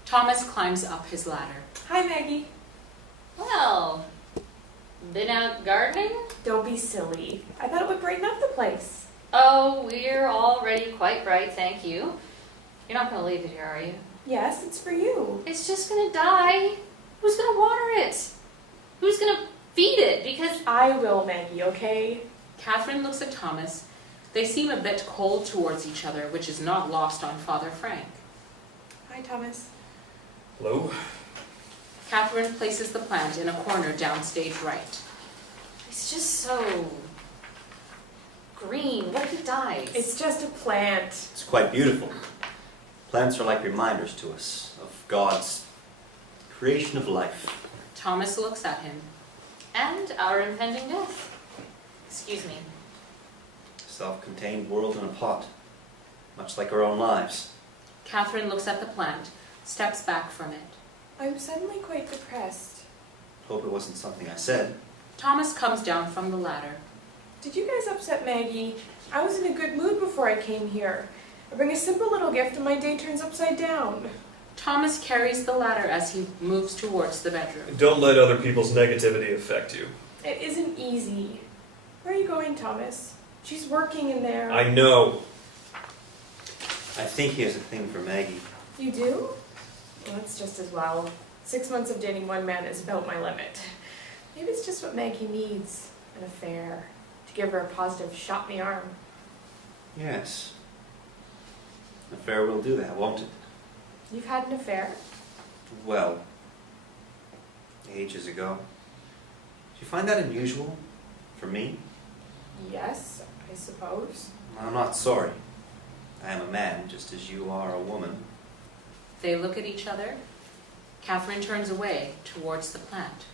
Thomas climbs up his ladder. Hi, Maggie. Well, been out gardening? Don't be silly. I thought it would brighten up the place. Oh, we're already quite bright, thank you. You're not going to leave it here, are you? Yes, it's for you. It's just going to die. Who's going to water it? Who's going to feed it? Because I will, Maggie, okay? Catherine looks at Thomas. They seem a bit cold towards each other, which is not lost on Father Frank. Hi, Thomas. Hello? Catherine places the plant in a corner downstage right. it's just so green. What if it dies? It's just a plant. It's quite beautiful. Plants are like reminders to us of God's creation of life. Thomas looks at him. And our impending death. Excuse me. Self-contained world in a pot, much like our own lives. Catherine looks at the plant, steps back from it. I'm suddenly quite depressed. Hope it wasn't something I said. Thomas comes down from the ladder. Did you guys upset Maggie? I was in a good mood before I came here. I bring a simple little gift and my day turns upside down. Thomas carries the ladder as he moves towards the bedroom. Don't let other people's negativity affect you. It isn't easy. Where are you going, Thomas? She's working in there. I know. I think he has a thing for Maggie. You do? Well, that's just as well. 6 months of dating one man is about my limit. Maybe it's just what Maggie needs. An affair. To give her a positive shot in the arm. Yes. An affair will do that, won't it? You've had an affair? Well, ages ago. Do you find that unusual? For me? Yes, I suppose. I'm not sorry. I am a man, just as you are a woman. They look at each other. Catherine turns away towards the plant.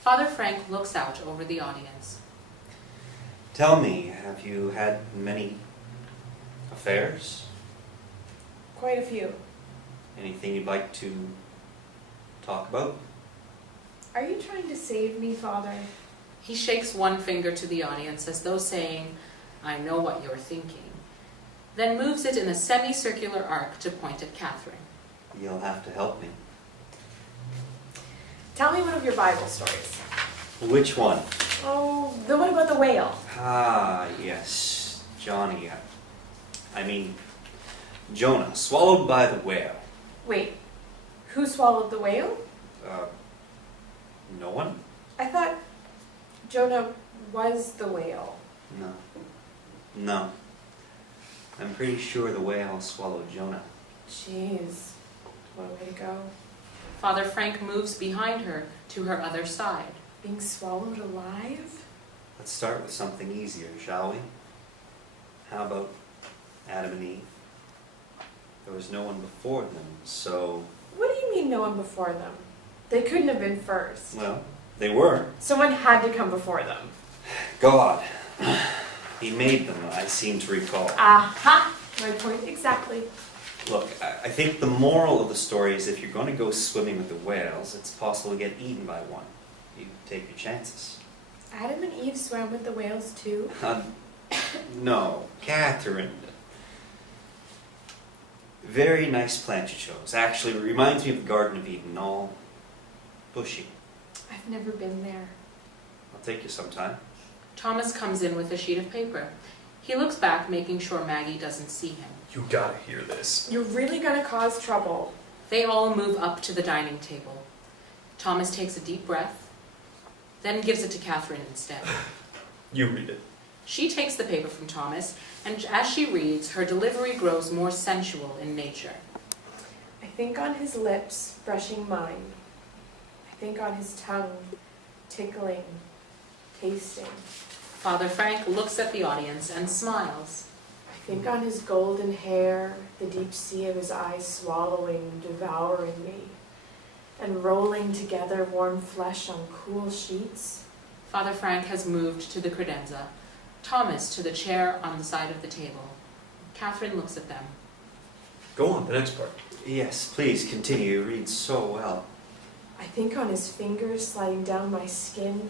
Father Frank looks out over the audience. Tell me, have you had many affairs? Quite a few. Anything you'd like to talk about? Are you trying to save me, Father? He shakes one finger to the audience as though saying, I know what you're thinking, then moves it in a semicircular arc to point at Catherine. You'll have to help me. Tell me one of your Bible stories. Which one? Oh, the one about the whale. Ah, yes. Johnny. Jonah, swallowed by the whale. Wait, who swallowed the whale? No one? I thought Jonah was the whale. No. No. I'm pretty sure the whale swallowed Jonah. Jeez, what a way to go. Father Frank moves behind her to her other side. Being swallowed alive? Let's start with something easier, shall we? How about Adam and Eve? There was no one before them, so mean no one before them? They couldn't have been first. Well, they were. Someone had to come before them. God. He made them, I seem to recall. Aha! My point exactly. Look, I think the moral of the story is if you're going to go swimming with the whales, it's possible to get eaten by one. You take your chances. Adam and Eve swam with the whales too. No, Catherine. Very nice plant you chose. Actually, it reminds me of the Garden of Eden, all bushy. I've never been there. I'll take you sometime. Thomas comes in with a sheet of paper. He looks back, making sure Maggie doesn't see him. You gotta hear this. You're really gonna cause trouble. They all move up to the dining table. Thomas takes a deep breath, then gives it to Catherine instead. You read it. She takes the paper from Thomas, and as she reads, her delivery grows more sensual in nature. I think on his lips, brushing mine. I think on his tongue, tickling, tasting. Father Frank looks at the audience and smiles. I think on his golden hair, the deep sea of his eyes swallowing, devouring me, and rolling together warm flesh on cool sheets. Father Frank has moved to the credenza, Thomas to the chair on the side of the table. Catherine looks at them. Go on, the next part. Yes, please continue. You read so well. I think on his fingers sliding down my skin,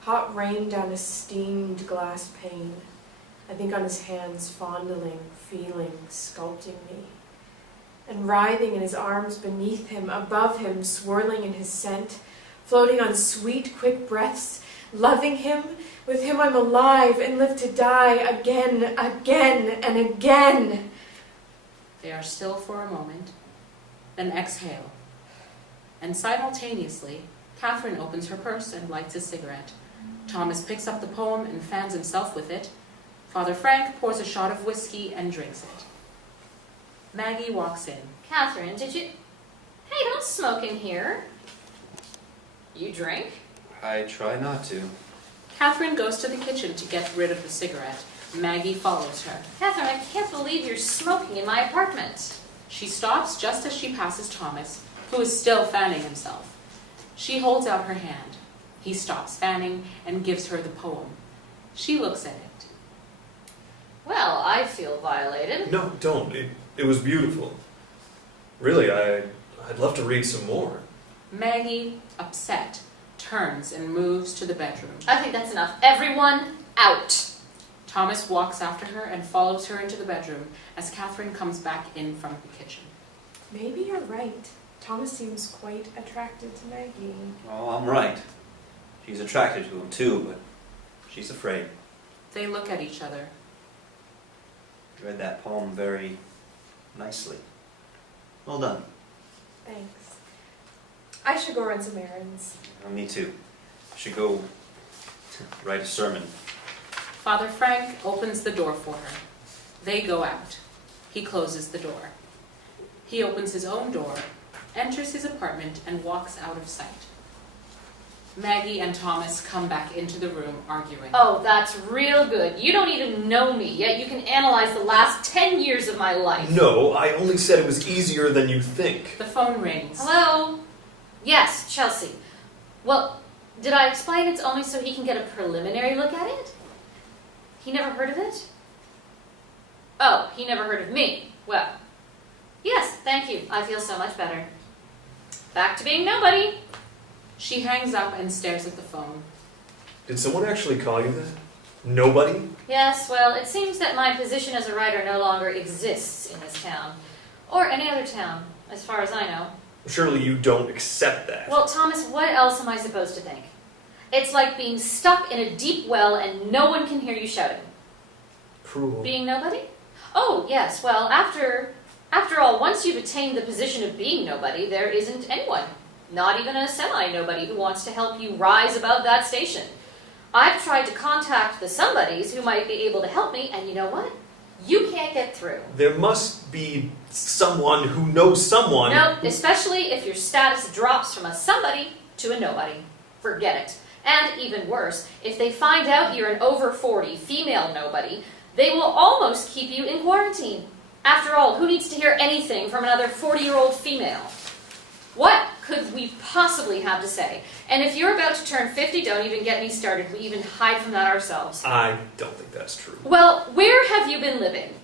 hot rain down a steamed glass pane. I think on his hands fondling, feeling, sculpting me. And writhing in his arms beneath him, above him, swirling in his scent, floating on sweet, quick breaths, loving him. With him I'm alive and live to die again, again, and again. They are still for a moment, then exhale. And simultaneously, Catherine opens her purse and lights a cigarette. Thomas picks up the poem and fans himself with it. Father Frank pours a shot of whiskey and drinks it. Maggie walks in. Catherine, did you... Hey, don't smoke in here. You drink? I try not to. Catherine goes to the kitchen to get rid of the cigarette. Maggie follows her. Catherine, I can't believe you're smoking in my apartment. She stops just as she passes Thomas, who is still fanning himself. She holds out her hand. He stops fanning and gives her the poem. She looks at it. Well, I feel violated. No, don't. It was beautiful. Really, I'd love to read some more. Maggie, upset, turns and moves to the bedroom. I think that's enough. Everyone, out. Thomas walks after her and follows her into the bedroom as Catherine comes back in from the kitchen. Maybe you're right. Thomas seems quite attracted to Maggie. Oh, I'm right. She's attracted to him too, but she's afraid. They look at each other. You read that poem very nicely. Well done. Thanks. I should go run some errands. Me too. I should go write a sermon. Father Frank opens the door for her. They go out. He closes the door. He opens his own door, enters his apartment, and walks out of sight. Maggie and Thomas come back into the room arguing. Oh, that's real good. You don't even know me, yet you can analyze the last 10 years of my life. No, I only said it was easier than you think. The phone rings. Hello? Yes, Chelsea. Well, did I explain it's only so he can get a preliminary look at it? He never heard of it? Oh, he never heard of me. Well, yes, thank you. I feel so much better. Back to being nobody. She hangs up and stares at the phone. Did someone actually call you that? Nobody? Yes, well, it seems that my position as a writer no longer exists in this town. Or any other town, as far as I know. Surely you don't accept that. Well, Thomas, what else am I supposed to think? It's like being stuck in a deep well and no one can hear you shouting. Cruel. Being nobody? Oh, yes, well, after all, once you've attained the position of being nobody, there isn't anyone. Not even a semi-nobody who wants to help you rise above that station. I've tried to contact the somebodies who might be able to help me, and you know what? You can't get through. There must be someone who knows someone. No, especially if your status drops from a somebody to a nobody. Forget it. And even worse, if they find out you're an over 40 female nobody, they will almost keep you in quarantine. After all, who needs to hear anything from another 40-year-old female? What could we possibly have to say? And if you're about to turn 50, don't even get me started. We even hide from that ourselves. I don't think that's true. Well, where have you been living?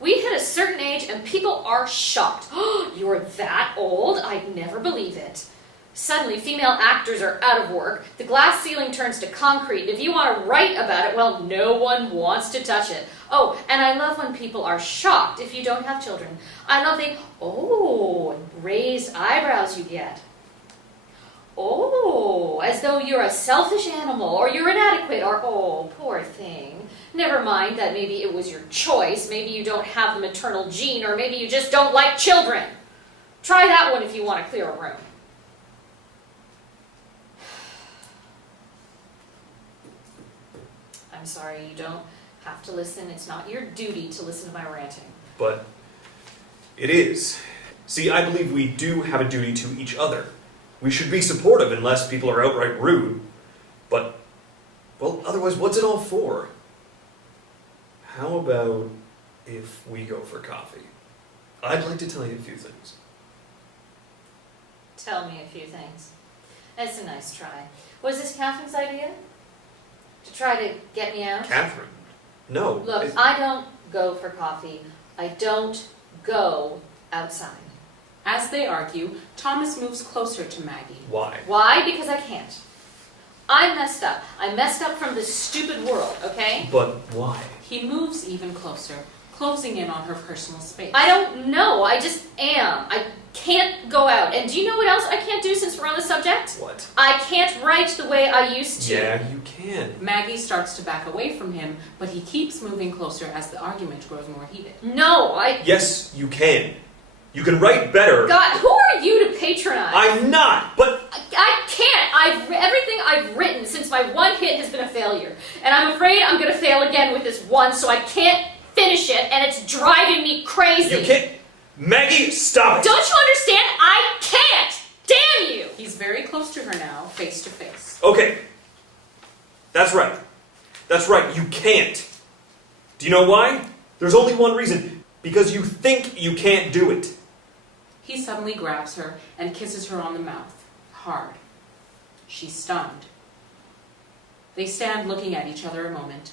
We hit a certain age and people are shocked. Oh, you're that old? I'd never believe it. Suddenly, female actors are out of work. The glass ceiling turns to concrete. If you want to write about it, well, no one wants to touch it. Oh, and I love when people are shocked if you don't have children. I love the, oh, raised eyebrows you get. Oh, as though you're a selfish animal, or you're inadequate, or, oh, poor thing. Never mind that maybe it was your choice, maybe you don't have the maternal gene, or maybe you just don't like children. Try that one if you want to clear a room. I'm sorry, you don't have to listen. It's not your duty to listen to my ranting. But it is. See, I believe we do have a duty to each other. We should be supportive unless people are outright rude. But, well, otherwise, what's it all for? How about if we go for coffee? I'd like to tell you a few things. Tell me a few things. That's a nice try. Was this Catherine's idea? To try to get me out? Catherine? No. Look, I don't go for coffee. I don't go outside. As they argue, Thomas moves closer to Maggie. Why? Why? Because I can't. I messed up. I messed up from this stupid world, okay? But why? He moves even closer, closing in on her personal space. I don't know. I just am. I can't go out. And do you know what else I can't do since we're on the subject? What? I can't write the way I used to. Yeah, you can. Maggie starts to back away from him, but he keeps moving closer as the argument grows more heated. No, Yes, you can. You can write better. God, who are you to patronize? I'm not, but... I can't. Everything I've written since my one hit has been a failure. And I'm afraid I'm going to fail again with this one, so I can't finish it, and it's driving me crazy. You can't... Maggie, stop it! Don't you understand? I can't! Damn you! He's very close to her now, face to face. Okay. That's right. That's right, you can't. Do you know why? There's only one reason. Because you think you can't do it. He suddenly grabs her and kisses her on the mouth, hard. She's stunned. They stand looking at each other a moment.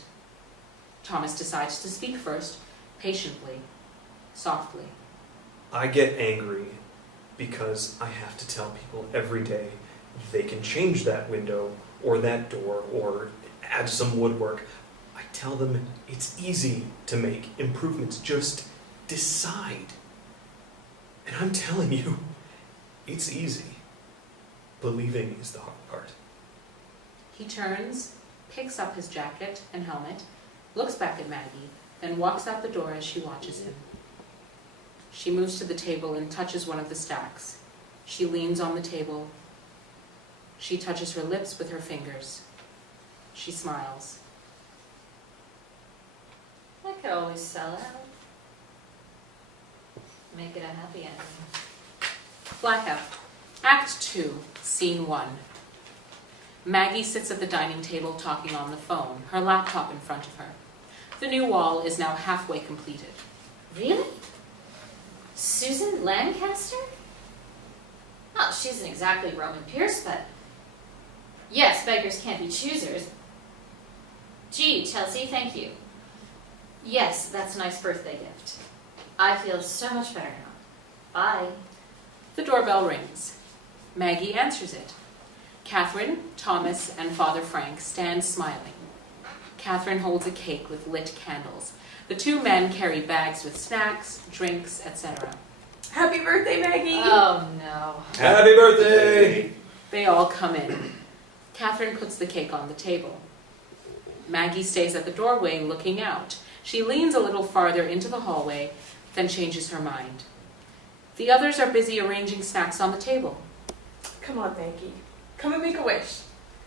Thomas decides to speak first, patiently, softly. I get angry because I have to tell people every day they can change that window or that door or add some woodwork. I tell them it's easy to make improvements. Just decide. And I'm telling you, it's easy. Believing is the hard part. He turns, picks up his jacket and helmet, looks back at Maggie, then walks out the door as she watches him. She moves to the table and touches one of the stacks. She leans on the table. She touches her lips with her fingers. She smiles. I could always sell out. Make it a happy ending. Blackout. Act 2, Scene 1. Maggie sits at the dining table talking on the phone, her laptop in front of her. The new wall is now halfway completed. Really? Susan Lancaster? Oh, she isn't exactly Roman Pierce, but... Yes, beggars can't be choosers. Gee, Chelsea, thank you. Yes, that's a nice birthday gift. I feel so much better now. Bye. The doorbell rings. Maggie answers it. Catherine, Thomas, and Father Frank stand smiling. Catherine holds a cake with lit candles. The two men carry bags with snacks, drinks, etc. Happy birthday, Maggie! Oh, no. Happy birthday! They all come in. Catherine puts the cake on the table. Maggie stays at the doorway looking out. She leans a little farther into the hallway, then changes her mind. The others are busy arranging snacks on the table. Come on, Maggie. Come and make a wish.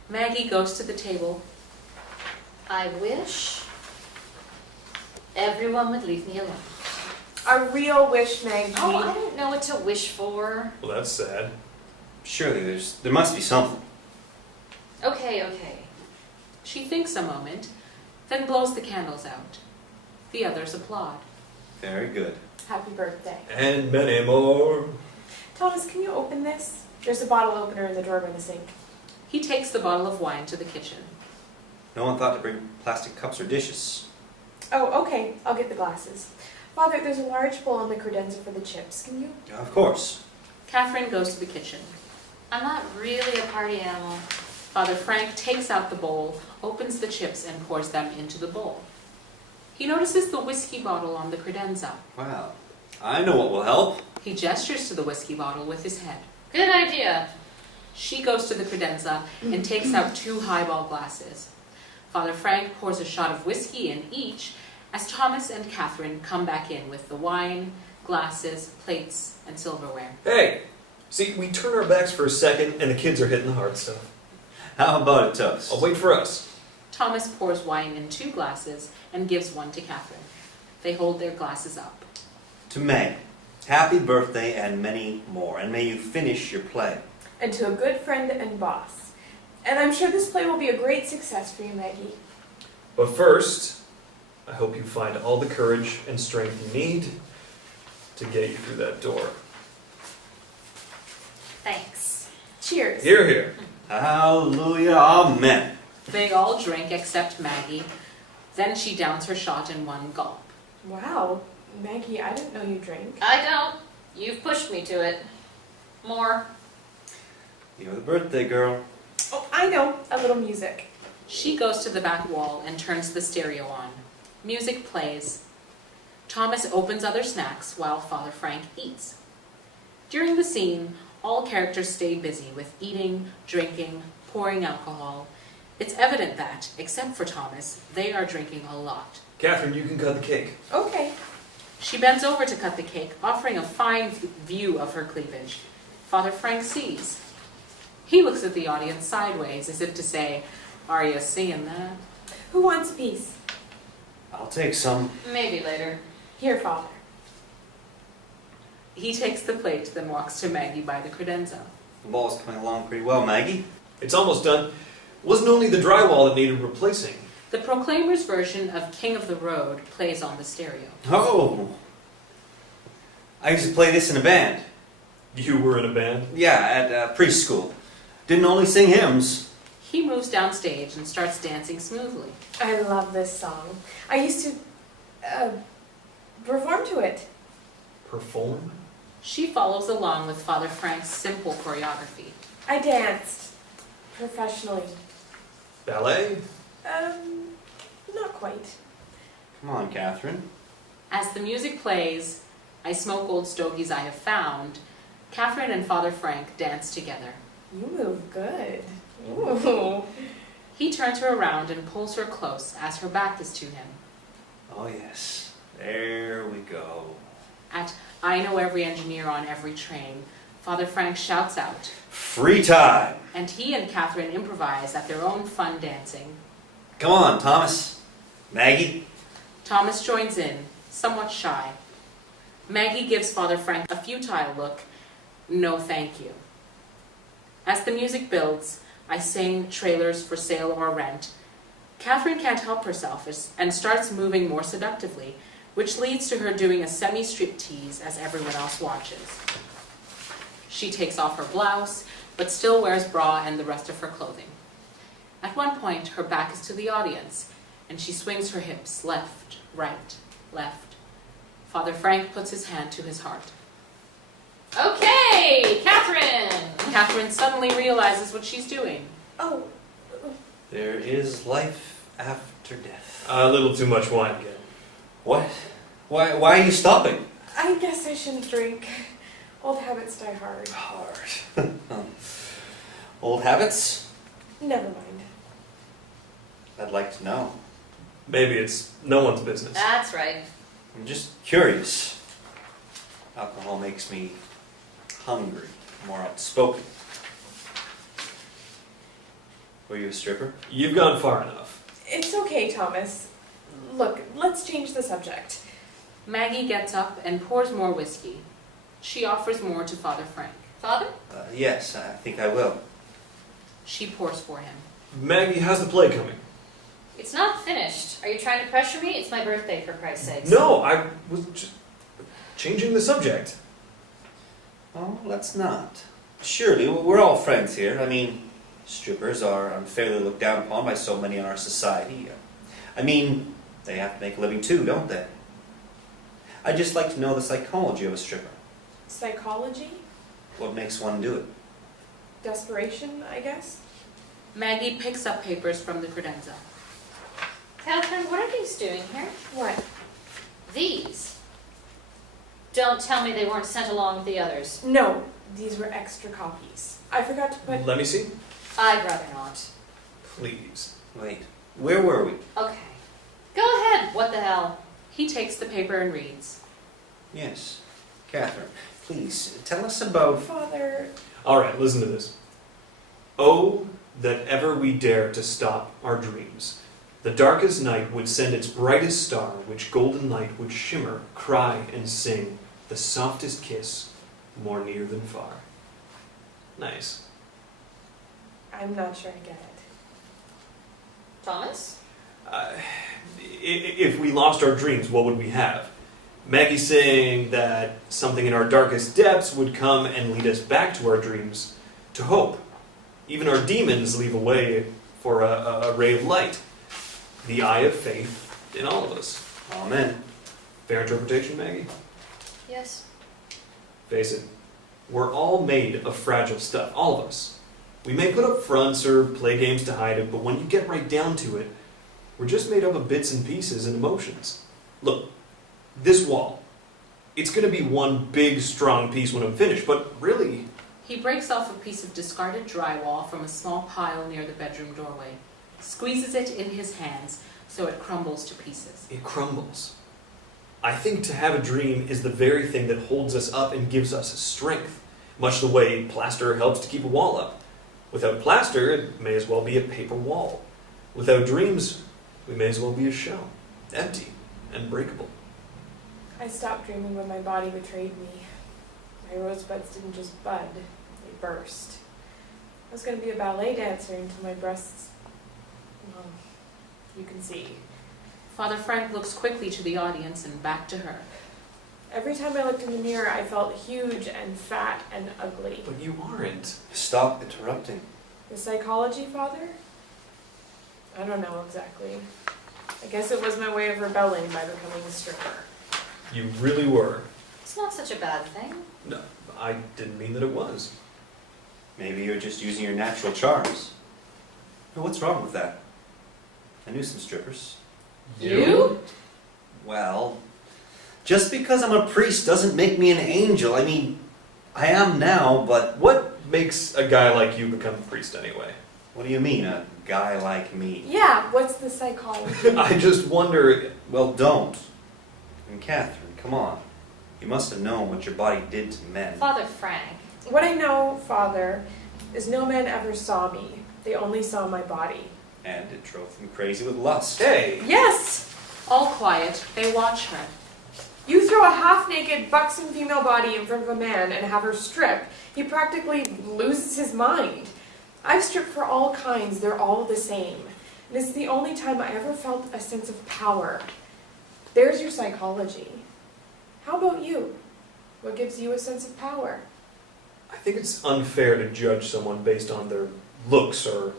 Maggie goes to the table. I wish everyone would leave me alone. A real wish, Maggie. Oh, I don't know what to wish for. Well, that's sad. Surely there must be something. Okay. She thinks a moment, then blows the candles out. The others applaud. Very good. Happy birthday. And many more. Thomas, can you open this? There's a bottle opener in the drawer by the sink. He takes the bottle of wine to the kitchen. No one thought to bring plastic cups or dishes. Oh, okay. I'll get the glasses. Father, there's a large bowl in the credenza for the chips. Can you? Of course. Catherine goes to the kitchen. I'm not really a party animal. Father Frank takes out the bowl, opens the chips, and pours them into the bowl. He notices the whiskey bottle on the credenza. Wow. I know what will help. He gestures to the whiskey bottle with his head. Good idea. She goes to the credenza and takes out 2 highball glasses. Father Frank pours a shot of whiskey in each as Thomas and Catherine come back in with the wine, glasses, plates, and silverware. Hey! See, we turn our backs for a second and the kids are hitting the hard stuff. How about a toast? I'll wait for us. Thomas pours wine in 2 glasses and gives one to Catherine. They hold their glasses up. To May. Happy birthday and many more, and may you finish your play. And to a good friend and boss. And I'm sure this play will be a great success for you, Maggie. But first, I hope you find all the courage and strength you need to get you through that door. Thanks. Cheers. Here, here. Hallelujah, amen. They all drink except Maggie. Then she downs her shot in one gulp. Wow. Maggie, I didn't know you drank. I don't. You've pushed me to it. More. You're the birthday girl. Oh, I know. A little music. She goes to the back wall and turns the stereo on. Music plays. Thomas opens other snacks while Father Frank eats. During the scene, all characters stay busy with eating, drinking, pouring alcohol. It's evident that, except for Thomas, they are drinking a lot. Catherine, you can cut the cake. Okay. She bends over to cut the cake, offering a fine view of her cleavage. Father Frank sees. He looks at the audience sideways, as if to say, "Are you seeing that?" Who wants a piece? I'll take some. Maybe later. Here, Father. He takes the plate, then walks to Maggie by the credenza. The ball's coming along pretty well, Maggie. It's almost done. It wasn't only the drywall that needed replacing. The Proclaimers version of King of the Road plays on the stereo. Oh! I used to play this in a band. You were in a band? Yeah, at preschool. Didn't only sing hymns. He moves downstage and starts dancing smoothly. I love this song. I used to perform to it. Perform? She follows along with Father Frank's simple choreography. I danced professionally. Ballet? Not quite. Come on, Catherine. As the music plays, "I Smoke Old Stogies I Have Found," Catherine and Father Frank dance together. You move good. Ooh. He turns her around and pulls her close as her back is to him. Oh, yes. There we go. At "I Know Every Engineer on Every Train," Father Frank shouts out, Free time. and he and Catherine improvise at their own fun dancing. Come on, Thomas. Maggie. Thomas joins in, somewhat shy. Maggie gives Father Frank a futile look. No, thank you. As the music builds, I sing "Trailers for Sale or Rent." Catherine can't help herself and starts moving more seductively, which leads to her doing a semi-striptease as everyone else watches. She takes off her blouse, but still wears bra and the rest of her clothing. At one point, her back is to the audience, and she swings her hips left, right, left. Father Frank puts his hand to his heart. Okay, Catherine! Catherine suddenly realizes what she's doing. Oh, There is life after death. A little too much wine again. What? Why are you stopping? I guess I shouldn't drink. Old habits die hard. Hard. Old habits? Never mind. I'd like to know. Maybe it's no one's business. That's right. I'm just curious. Alcohol makes me hungry, more outspoken. Were you a stripper? You've gone far enough. It's okay, Thomas. Look, let's change the subject. Maggie gets up and pours more whiskey. She offers more to Father Frank. Father? Yes, I think I will. She pours for him. Maggie, how's the play coming? It's not finished. Are you trying to pressure me? It's my birthday, for Christ's sake. No, I was just changing the subject. Oh, let's not. Surely, we're all friends here. I mean, strippers are unfairly looked down upon by so many in our society. I mean, they have to make a living too, don't they? I'd just like to know the psychology of a stripper. Psychology? What makes one do it? Desperation, I guess? Maggie picks up papers from the credenza. Catherine, what are these doing here? What? These. Don't tell me they weren't sent along with the others. No, these were extra copies. I forgot to put... Let me see. I'd rather not. Please. Wait, where were we? Okay. Go ahead, what the hell? He takes the paper and reads. Yes. Catherine, please, tell us about... Father... Alright, listen to this. Oh, that ever we dare to stop our dreams. The darkest night would send its brightest star, which golden light would shimmer, cry, and sing, the softest kiss, more near than far. Nice. I'm not sure I get it. Thomas? If we lost our dreams, what would we have? Maggie saying that something in our darkest depths would come and lead us back to our dreams, to hope. Even our demons leave a way for a ray of light. The eye of faith in all of us. Amen. Fair interpretation, Maggie? Yes. Face it, we're all made of fragile stuff, all of us. We may put up fronts or play games to hide it, but when you get right down to it, we're just made up of bits and pieces and emotions. Look, this wall, it's going to be one big, strong piece when I'm finished, but really... He breaks off a piece of discarded drywall from a small pile near the bedroom doorway, squeezes it in his hands so it crumbles to pieces. It crumbles. I think to have a dream is the very thing that holds us up and gives us strength, much the way plaster helps to keep a wall up. Without plaster, it may as well be a paper wall. Without dreams, we may as well be a shell, empty and breakable. I stopped dreaming when my body betrayed me. My rosebuds didn't just bud, they burst. I was going to be a ballet dancer until my breasts... well, you can see. Father Frank looks quickly to the audience and back to her. Every time I looked in the mirror, I felt huge and fat and ugly. But you aren't. Stop interrupting. The psychology, Father? I don't know exactly. I guess it was my way of rebelling by becoming a stripper. You really were. It's not such a bad thing. No, I didn't mean that it was. Maybe you're just using your natural charms. Well, what's wrong with that? I knew some strippers. You? Well, just because I'm a priest doesn't make me an angel. I mean, I am now, but... What makes a guy like you become a priest anyway? What do you mean, a guy like me? Yeah, what's the psychology? I just wonder... Well, don't. And Catherine, come on. You must have known what your body did to men. Father Frank. What I know, Father, is no man ever saw me. They only saw my body. And it drove them crazy with lust. Hey! Yes! All quiet, they watch her. You throw a half-naked, buxom female body in front of a man and have her strip, he practically loses his mind. I've stripped for all kinds, they're all the same. And it's the only time I ever felt a sense of power. There's your psychology. How about you? What gives you a sense of power? I think it's unfair to judge someone based on their looks or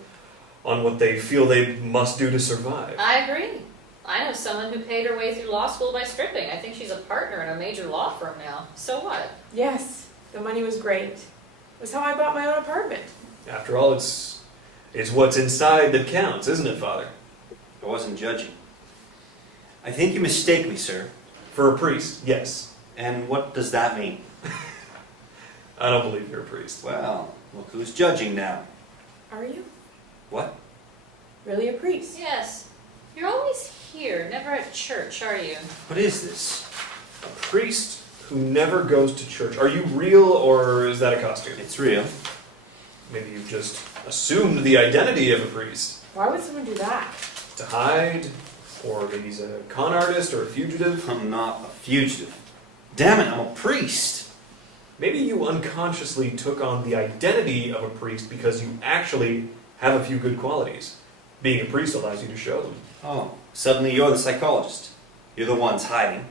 on what they feel they must do to survive. I agree. I know someone who paid her way through law school by stripping. I think she's a partner in a major law firm now. So what? Yes, the money was great. It was how I bought my own apartment. After all, it's what's inside that counts, isn't it, Father? I wasn't judging. I think you mistake me, sir. For a priest, yes. And what does that mean? I don't believe you're a priest. Well, look who's judging now. Are you? What? Really a priest? Yes. You're always here, never at church, are you? What is this? A priest who never goes to church. Are you real, or is that a costume? It's real. Maybe you've just assumed the identity of a priest. Why would someone do that? To hide, or maybe he's a con artist or a fugitive. I'm not a fugitive. Damn it, I'm a priest. Maybe you unconsciously took on the identity of a priest because you actually have a few good qualities. Being a priest allows you to show them. Oh, suddenly you're the psychologist. You're the ones hiding.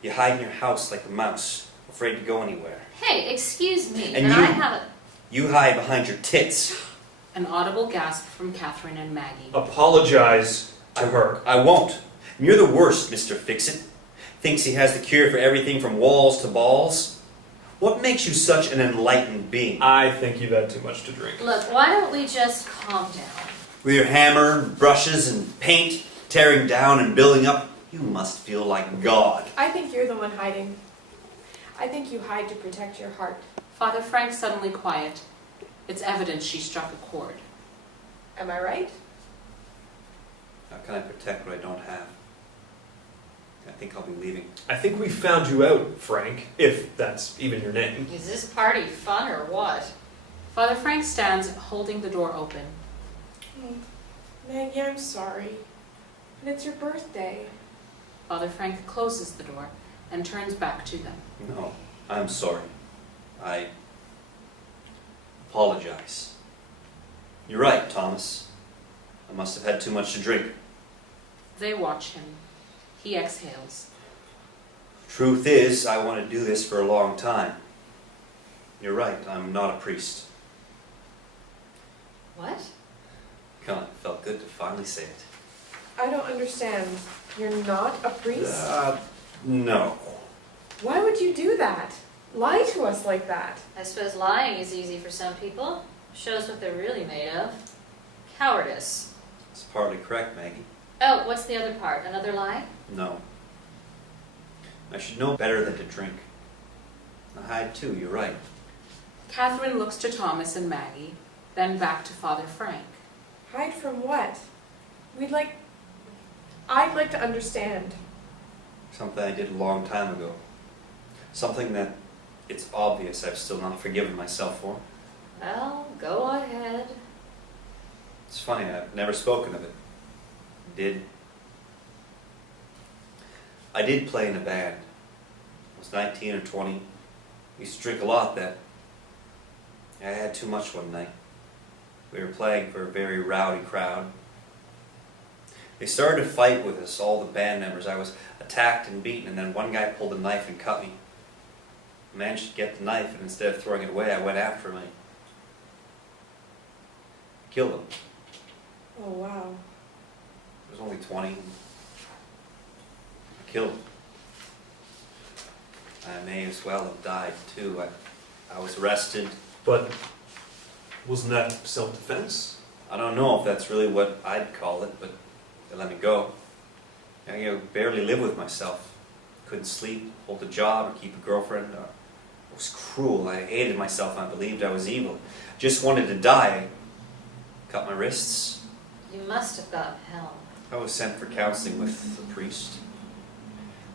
You hide in your house like a mouse, afraid to go anywhere. Hey, excuse me, And but you- I have a... You hide behind your tits. An audible gasp from Catherine and Maggie. Apologize to her. I won't. You're the worst, Mr. Fix-It. Thinks he has the cure for everything from walls to balls. What makes you such an enlightened being? I think you've had too much to drink. Look, why don't we just calm down? With your hammer, brushes, and paint, tearing down and building up, you must feel like God. I think you're the one hiding. I think you hide to protect your heart. Father Frank suddenly quiet. It's evident she struck a chord. Am I right? How can I protect what I don't have? I think I'll be leaving. I think we found you out, Frank, if that's even your name. Is this party fun or what? Father Frank stands holding the door open. Maggie, I'm sorry. And it's your birthday. Father Frank closes the door and turns back to them. No, I'm sorry. I apologize. You're right, Thomas. I must have had too much to drink. They watch him. He exhales. Truth is, I want to do this for a long time. You're right, I'm not a priest. What? God, it felt good to finally say it. I don't understand. You're not a priest? No. Why would you do that? Lie to us like that? I suppose lying is easy for some people. Shows what they're really made of. Cowardice. It's partly correct, Maggie. Oh, what's the other part? Another lie? No. I should know better than to drink. I hide too, you're right. Catherine looks to Thomas and Maggie, then back to Father Frank. Hide from what? I'd like to understand. Something I did a long time ago. Something that it's obvious I've still not forgiven myself for. Well, go ahead. It's funny, I've never spoken of it. I did play in a band. I was 19 or 20. I used to drink a lot then. I had too much one night. We were playing for a very rowdy crowd. They started to fight with us, all the band members. I was attacked and beaten, and then one guy pulled a knife and cut me. I managed to get the knife, and instead of throwing it away, I went after him and I killed him. Oh, wow. I was only 20. I killed him. I may as well have died too. I was arrested. But wasn't that self-defense? I don't know if that's really what I'd call it, but they let me go. I barely live with myself. Couldn't sleep, hold a job, or keep a girlfriend. It was cruel. I hated myself. I believed I was evil. Just wanted to die. I cut my wrists. You must have gotten help. I was sent for counseling with a priest.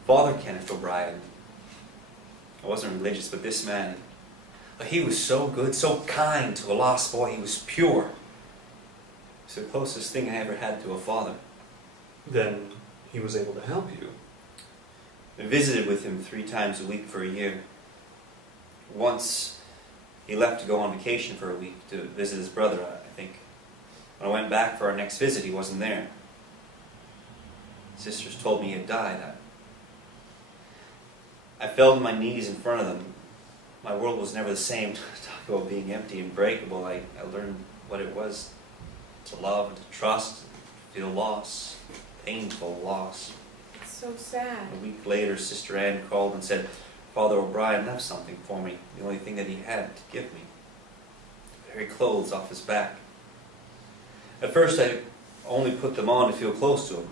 Father Kenneth O'Brien. I wasn't religious, but this man, he was so good, so kind to a lost boy. He was pure. It's the closest thing I ever had to a father. Then he was able to help you. I visited with him 3 times a week for a year. Once, he left to go on vacation for a week to visit his brother, I think. When I went back for our next visit, he wasn't there. Sisters told me he had died. I fell to my knees in front of them. My world was never the same. Talk about being empty and breakable. I learned what it was to love, and to trust, and to feel loss, painful loss. It's so sad. A week later, Sister Ann called and said, Father O'Brien left something for me, the only thing that he had to give me. The very clothes off his back. At first, I only put them on to feel close to him.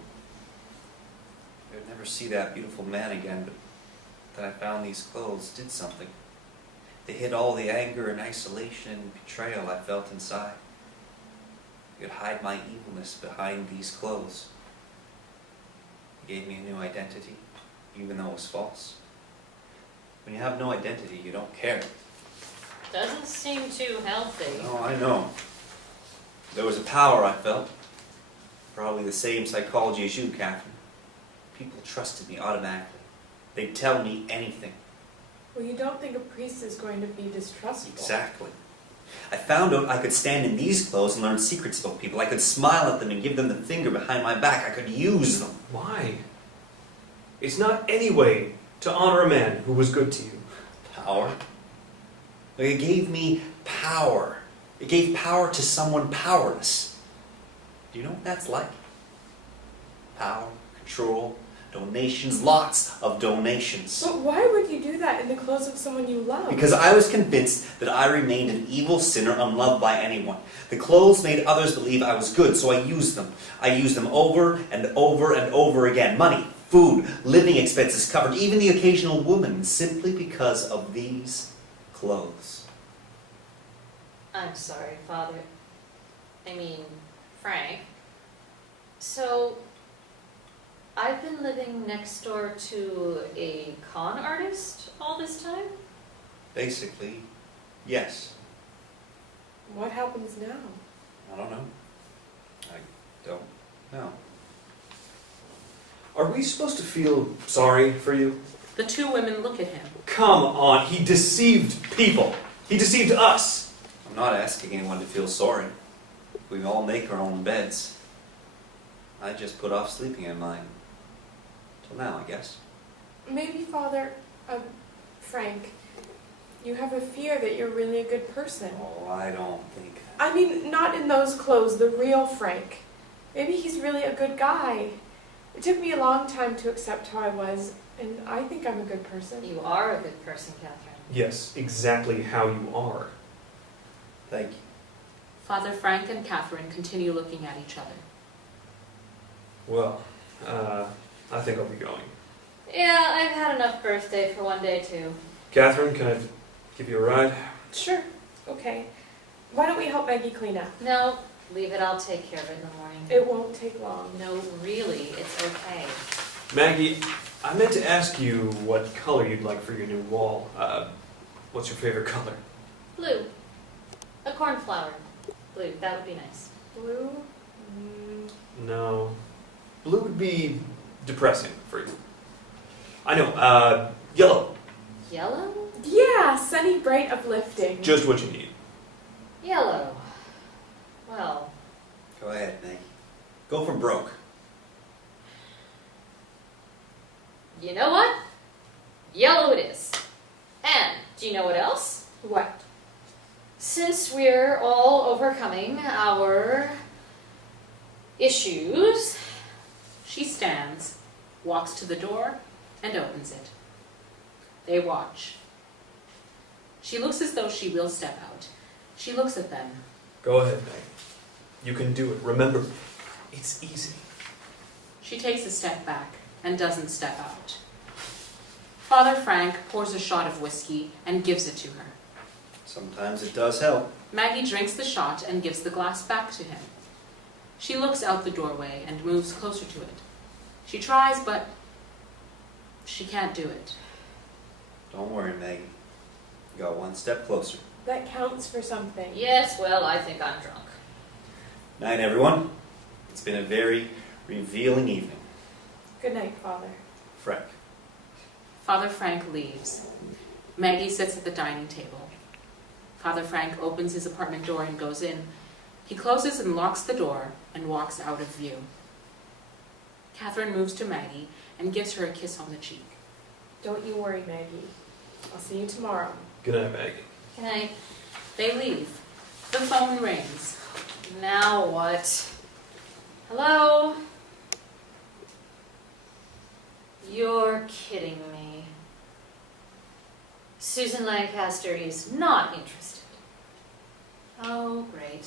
I would never see that beautiful man again, but then I found these clothes did something. They hid all the anger and isolation and betrayal I felt inside. I could hide my evilness behind these clothes. It gave me a new identity, even though it was false. When you have no identity, you don't care. Doesn't seem too healthy. Oh, I know. There was a power I felt. Probably the same psychology as you, Catherine. People trusted me automatically. They'd tell me anything. Well, you don't think a priest is going to be distrustful. Exactly. I found out I could stand in these clothes and learn secrets about people. I could smile at them and give them the finger behind my back. I could use them. Why? It's not any way to honor a man who was good to you. power. Like, it gave me power. It gave power to someone powerless. Do you know what that's like? Power, control, donations, lots of donations. But why would you do that in the clothes of someone you love? Because I was convinced that I remained an evil sinner unloved by anyone. The clothes made others believe I was good, so I used them. I used them over and over and over again. Money, food, living expenses covered, even the occasional woman, simply because of these clothes. I'm sorry, Father. I mean, Frank. So, I've been living next door to a con artist all this time? Basically, yes. What happens now? I don't know. I don't know. Are we supposed to feel sorry for you? The two women look at him. Come on, he deceived people. He deceived us. I'm not asking anyone to feel sorry. We all make our own beds. I just put off sleeping in mine. Till now, I guess. Maybe, Father, Frank, you have a fear that you're really a good person. Oh, I don't think... I mean, not in those clothes, the real Frank. Maybe he's really a good guy. It took me a long time to accept how I was, and I think I'm a good person. You are a good person, Catherine. Yes, exactly how you are. Thank you. Father Frank and Catherine continue looking at each other. Well, I think I'll be going. Yeah, I've had enough birthday for one day, too. Catherine, can I give you a ride? Sure, okay. Why don't we help Maggie clean up? No, leave it. I'll take care of it in the morning. It won't take long. No, really, it's okay. Maggie, I meant to ask you what color you'd like for your new wall. What's your favorite color? Blue. A cornflower. Blue, that would be nice. Blue? No. Blue would be depressing for you. I know, yellow. Yellow? Yeah, sunny, bright, uplifting. Just what you need. Yellow. Well, Go ahead, Maggie. Go for broke. you know what? Yellow it is. And, do you know what else? What? Since we're all overcoming our issues, She stands, walks to the door, and opens it. They watch. She looks as though she will step out. She looks at them. Go ahead, Maggie. You can do it. Remember, it's easy. She takes a step back and doesn't step out. Father Frank pours a shot of whiskey and gives it to her. Sometimes it does help. Maggie drinks the shot and gives the glass back to him. She looks out the doorway and moves closer to it. She tries, but she can't do it. Don't worry, Maggie. You got one step closer. That counts for something. yes, well, I think I'm drunk. Night, everyone. It's been a very revealing evening. Good night, Father. Frank. Father Frank leaves. Maggie sits at the dining table. Father Frank opens his apartment door and goes in. He closes and locks the door and walks out of view. Catherine moves to Maggie and gives her a kiss on the cheek. Don't you worry, Maggie. I'll see you tomorrow. Good night, Maggie. Can I... They leave. The phone rings. Now what? Hello? You're kidding me. Susan Lancaster is not interested. Oh, great.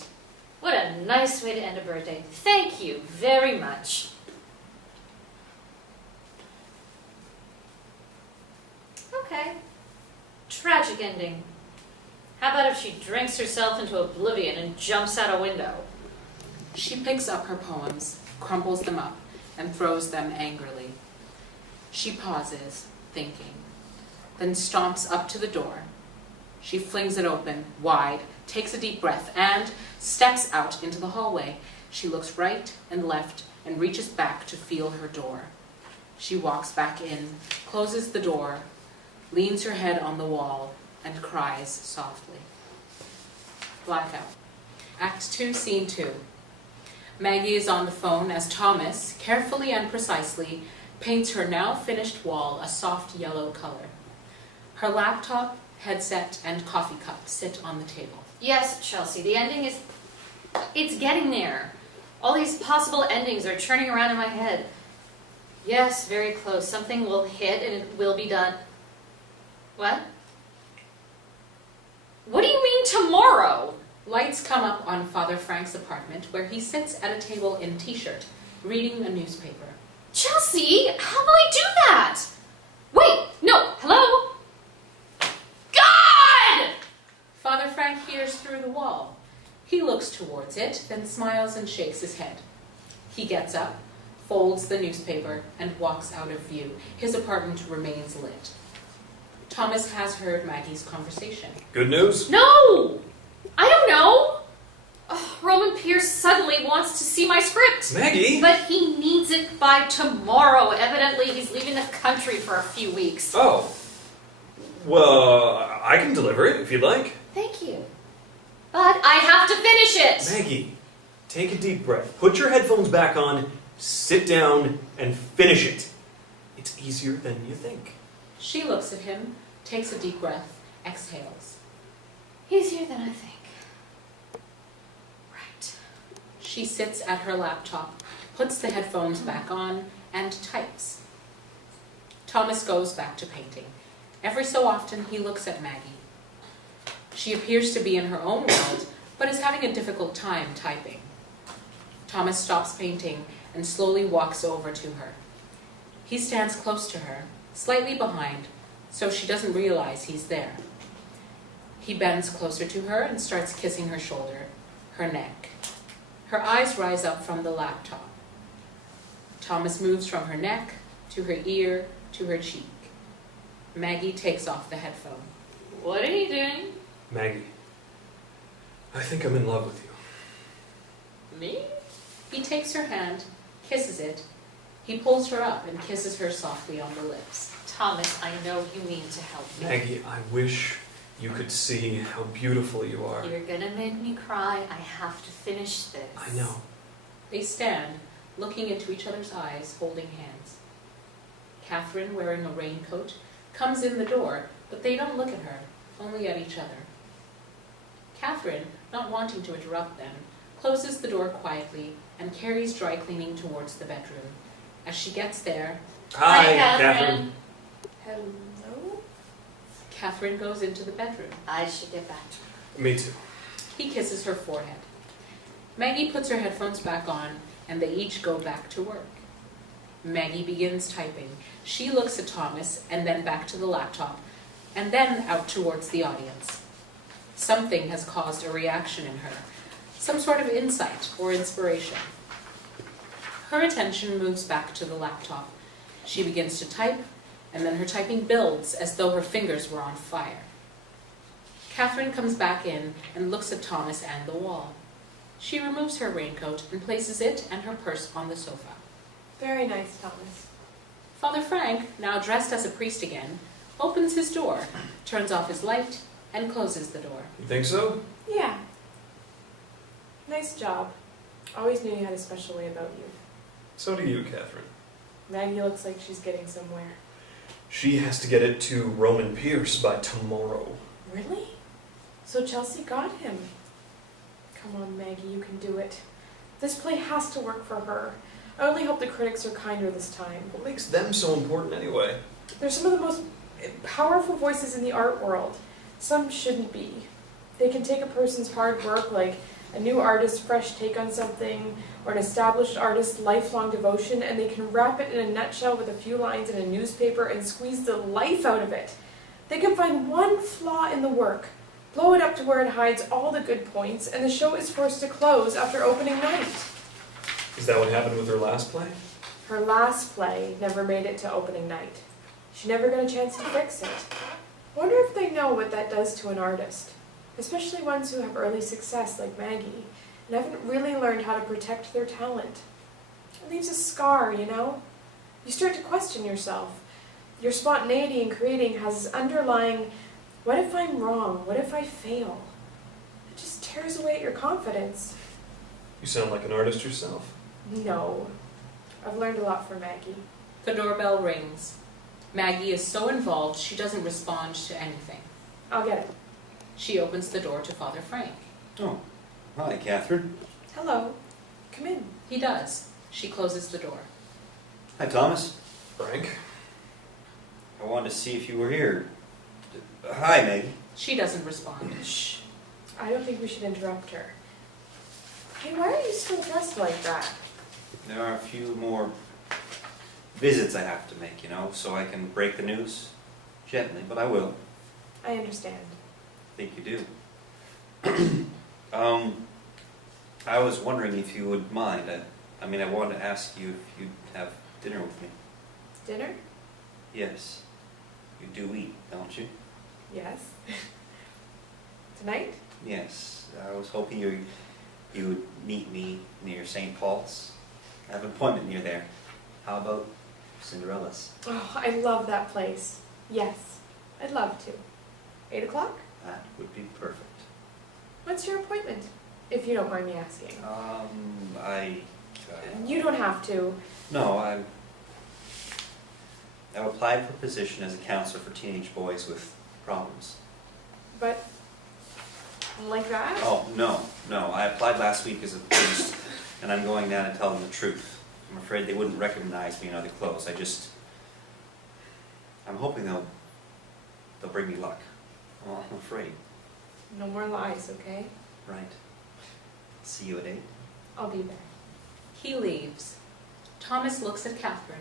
What a nice way to end a birthday. Thank you very much. Okay. Tragic ending. How about if she drinks herself into oblivion and jumps out a window? She picks up her poems, crumples them up, and throws them angrily. She pauses, thinking, then stomps up to the door. She flings it open, wide, takes a deep breath, and steps out into the hallway. She looks right and left and reaches back to feel her door. She walks back in, closes the door, leans her head on the wall, and cries softly. Blackout. Act 2, Scene 2. Maggie is on the phone as Thomas, carefully and precisely, paints her now finished wall a soft yellow color. Her laptop Headset and coffee cup sit on the table. Yes, Chelsea, the ending is... It's getting there. All these possible endings are churning around in my head. Yes, very close. Something will hit and it will be done. What? What do you mean tomorrow? Lights come up on Father Frank's apartment, where he sits at a table in t-shirt, reading a newspaper. Chelsea, how will I do that? Wait, no, hello? God! Father Frank hears through the wall. He looks towards it, then smiles and shakes his head. He gets up, folds the newspaper, and walks out of view. His apartment remains lit. Thomas has heard Maggie's conversation. Good news? No! I don't know. Oh, Roman Pierce suddenly wants to see my script. Maggie? But he needs it by tomorrow. Evidently, he's leaving the country for a few weeks. Oh. Well, I can deliver it if you'd like. Thank you. But I have to finish it. Maggie, take a deep breath. Put your headphones back on, sit down, and finish it. It's easier than you think. She looks at him, takes a deep breath, exhales. Easier than I think. Right. She sits at her laptop, puts the headphones back on, and types. Thomas goes back to painting. Every so often, he looks at Maggie. She appears to be in her own world, but is having a difficult time typing. Thomas stops painting and slowly walks over to her. He stands close to her, slightly behind, so she doesn't realize he's there. He bends closer to her and starts kissing her shoulder, her neck. Her eyes rise up from the laptop. Thomas moves from her neck, to her ear, to her cheek. Maggie takes off the headphone. What are you doing? Maggie, I think I'm in love with you. Me? He takes her hand, kisses it. He pulls her up and kisses her softly on the lips. Thomas, I know you mean to help me. Maggie, I wish you could see how beautiful you are. You're gonna make me cry. I have to finish this. I know. They stand, looking into each other's eyes, holding hands. Catherine, wearing a raincoat, comes in the door, but they don't look at her, only at each other. Catherine, not wanting to interrupt them, closes the door quietly and carries dry cleaning towards the bedroom. As she gets there, Hi, Catherine. Hello? Catherine goes into the bedroom. I should get back to her. Me too. He kisses her forehead. Maggie puts her headphones back on, and they each go back to work. Maggie begins typing. She looks at Thomas, and then back to the laptop, and then out towards the audience. Something has caused a reaction in her, some sort of insight or inspiration. Her attention moves back to the laptop. She begins to type, and then her typing builds as though her fingers were on fire. Catherine comes back in and looks at Thomas and the wall. She removes her raincoat and places it and her purse on the sofa. Very nice, Thomas. Father Frank, now dressed as a priest again, opens his door, turns off his light, and closes the door. You think so? Yeah. Nice job. Always knew you had a special way about you. So do you, Catherine. Maggie looks like she's getting somewhere. She has to get it to Roman Pierce by tomorrow. Really? So Chelsea got him. Come on, Maggie, you can do it. This play has to work for her. I only hope the critics are kinder this time. What makes them so important anyway? They're some of the most powerful voices in the art world. Some shouldn't be. They can take a person's hard work, like a new artist's fresh take on something, or an established artist's lifelong devotion, and they can wrap it in a nutshell with a few lines in a newspaper and squeeze the life out of it. They can find one flaw in the work, blow it up to where it hides all the good points, and the show is forced to close after opening night. Is that what happened with her last play? Her last play never made it to opening night. She never got a chance to fix it. Wonder if they know what that does to an artist, especially ones who have early success like Maggie, and haven't really learned how to protect their talent. It leaves a scar, you know? You start to question yourself. Your spontaneity in creating has this underlying, what if I'm wrong? What if I fail? It just tears away at your confidence. You sound like an artist yourself. No. I've learned a lot from Maggie. The doorbell rings. Maggie is so involved she doesn't respond to anything. I'll get it. She opens the door to Father Frank. Oh, hi, Catherine. Hello. Come in. He does. She closes the door. Hi, Thomas. Frank? I wanted to see if you were here. Hi, Maggie. She doesn't respond. Shh. I don't think we should interrupt her. Hey, why are you still dressed like that? There are a few more visits I have to make, so I can break the news gently, but I will. I understand. I think you do. I was wondering if you would mind. I wanted to ask you if you'd have dinner with me. Dinner? Yes. You do eat, don't you? Yes. Tonight? Yes. I was hoping you would meet me near St. Paul's. I have an appointment near there. How about Cinderella's? Oh, I love that place. Yes, I'd love to. 8 o'clock? That would be perfect. What's your appointment? If you don't mind me asking. You don't have to. No, I've applied for a position as a counselor for teenage boys with problems. But, like that? Oh, no. I applied last week as a priest, and I'm going down to tell them the truth. I'm afraid they wouldn't recognize me in other clothes. I'm hoping they'll bring me luck. Well, I'm afraid. No more lies, okay? Right. See you at 8. I'll be there. He leaves. Thomas looks at Catherine.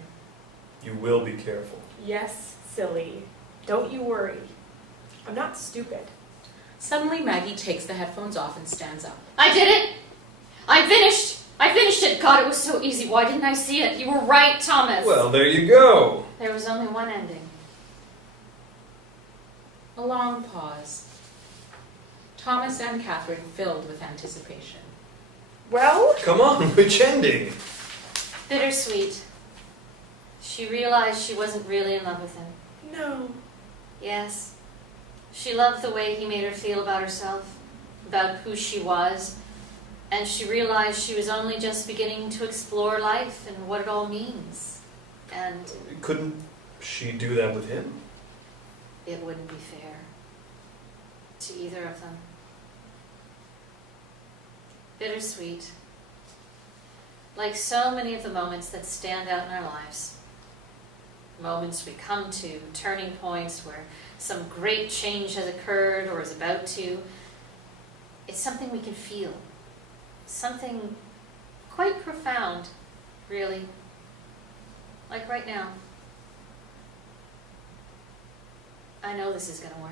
You will be careful. Yes, silly. Don't you worry. I'm not stupid. Suddenly, Maggie takes the headphones off and stands up. I did it! I finished it! God, it was so easy. Why didn't I see it? You were right, Thomas. Well, there you go. There was only one ending. A long pause. Thomas and Catherine filled with anticipation. Well? Come on, which ending? Bittersweet. She realized she wasn't really in love with him. No. Yes. She loved the way he made her feel about herself, about who she was, and she realized she was only just beginning to explore life and what it all means. And Couldn't she do that with him? it wouldn't be fair to either of them. Bittersweet. Like so many of the moments that stand out in our lives. Moments we come to, turning points where some great change has occurred or is about to. It's something we can feel. Something quite profound, really. Like right now. I know this is going to work.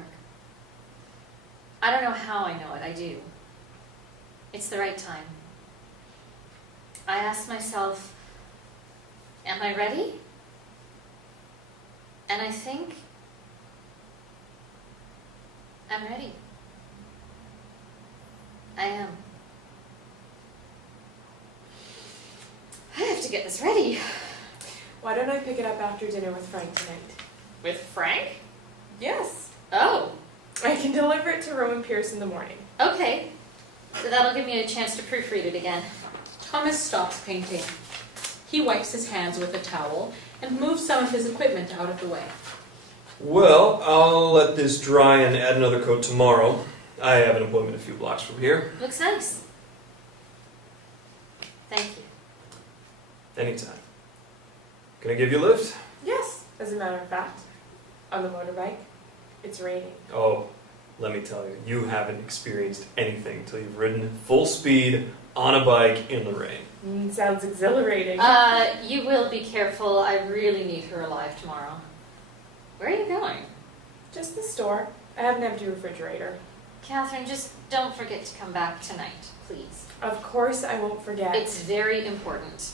I don't know how I know it, I do. It's the right time. I asked myself, am I ready? And I think I'm ready. I am. I have to get this ready. Why don't I pick it up after dinner with Frank tonight? With Frank? Yes. Oh, I can deliver it to Roman Pierce in the morning. okay. So that'll give me a chance to proofread it again. Thomas stops painting. He wipes his hands with a towel and moves some of his equipment out of the way. Well, I'll let this dry and add another coat tomorrow. I have an appointment a few blocks from here. Looks nice. Thank you. Anytime. Can I give you a lift? Yes, as a matter of fact. On the motorbike. It's raining. Oh, let me tell you, you haven't experienced anything till you've ridden full speed on a bike in the rain. Sounds exhilarating. You will be careful. I really need her alive tomorrow. Where are you going? Just the store. I have an empty refrigerator. Catherine, just don't forget to come back tonight, please. Of course I won't forget. It's very important.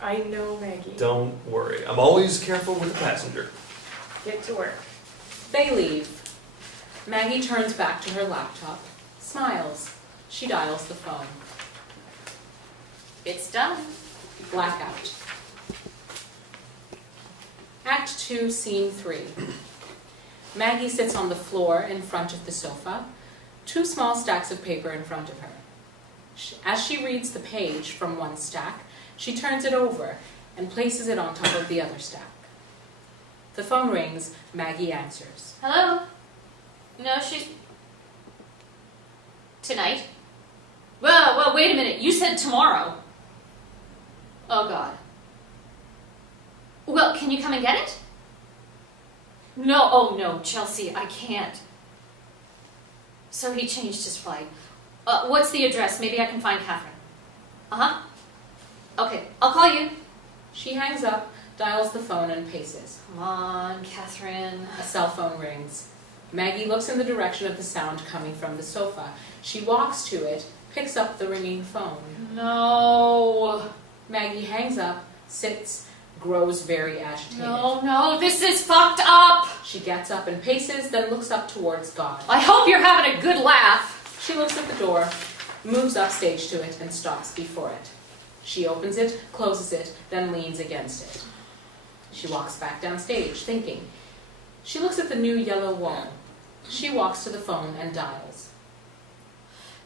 I know, Maggie. Don't worry, I'm always careful with the passenger. Get to work. They leave. Maggie turns back to her laptop, smiles. She dials the phone. It's done. Blackout. Act 2, Scene 3. Maggie sits on the floor in front of the sofa, 2 small stacks of paper in front of her. As she reads the page from one stack, she turns it over and places it on top of the other stack. The phone rings. Maggie answers. Hello? No, she's... Tonight? Well, wait a minute. You said tomorrow. Oh, God. Well, can you come and get it? No, oh no, Chelsea, I can't. So he changed his flight. What's the address? Maybe I can find Catherine. Uh-huh. Okay, I'll call you. She hangs up, dials the phone, and paces. Come on, Catherine. A cell phone rings. Maggie looks in the direction of the sound coming from the sofa. She walks to it, picks up the ringing phone. No. Maggie hangs up, sits, grows very agitated. No, this is fucked up. She gets up and paces, then looks up towards God. I hope you're having a good laugh. She looks at the door, moves upstage to it, and stops before it. She opens it, closes it, then leans against it. She walks back downstage, thinking. She looks at the new yellow wall. She walks to the phone and dials.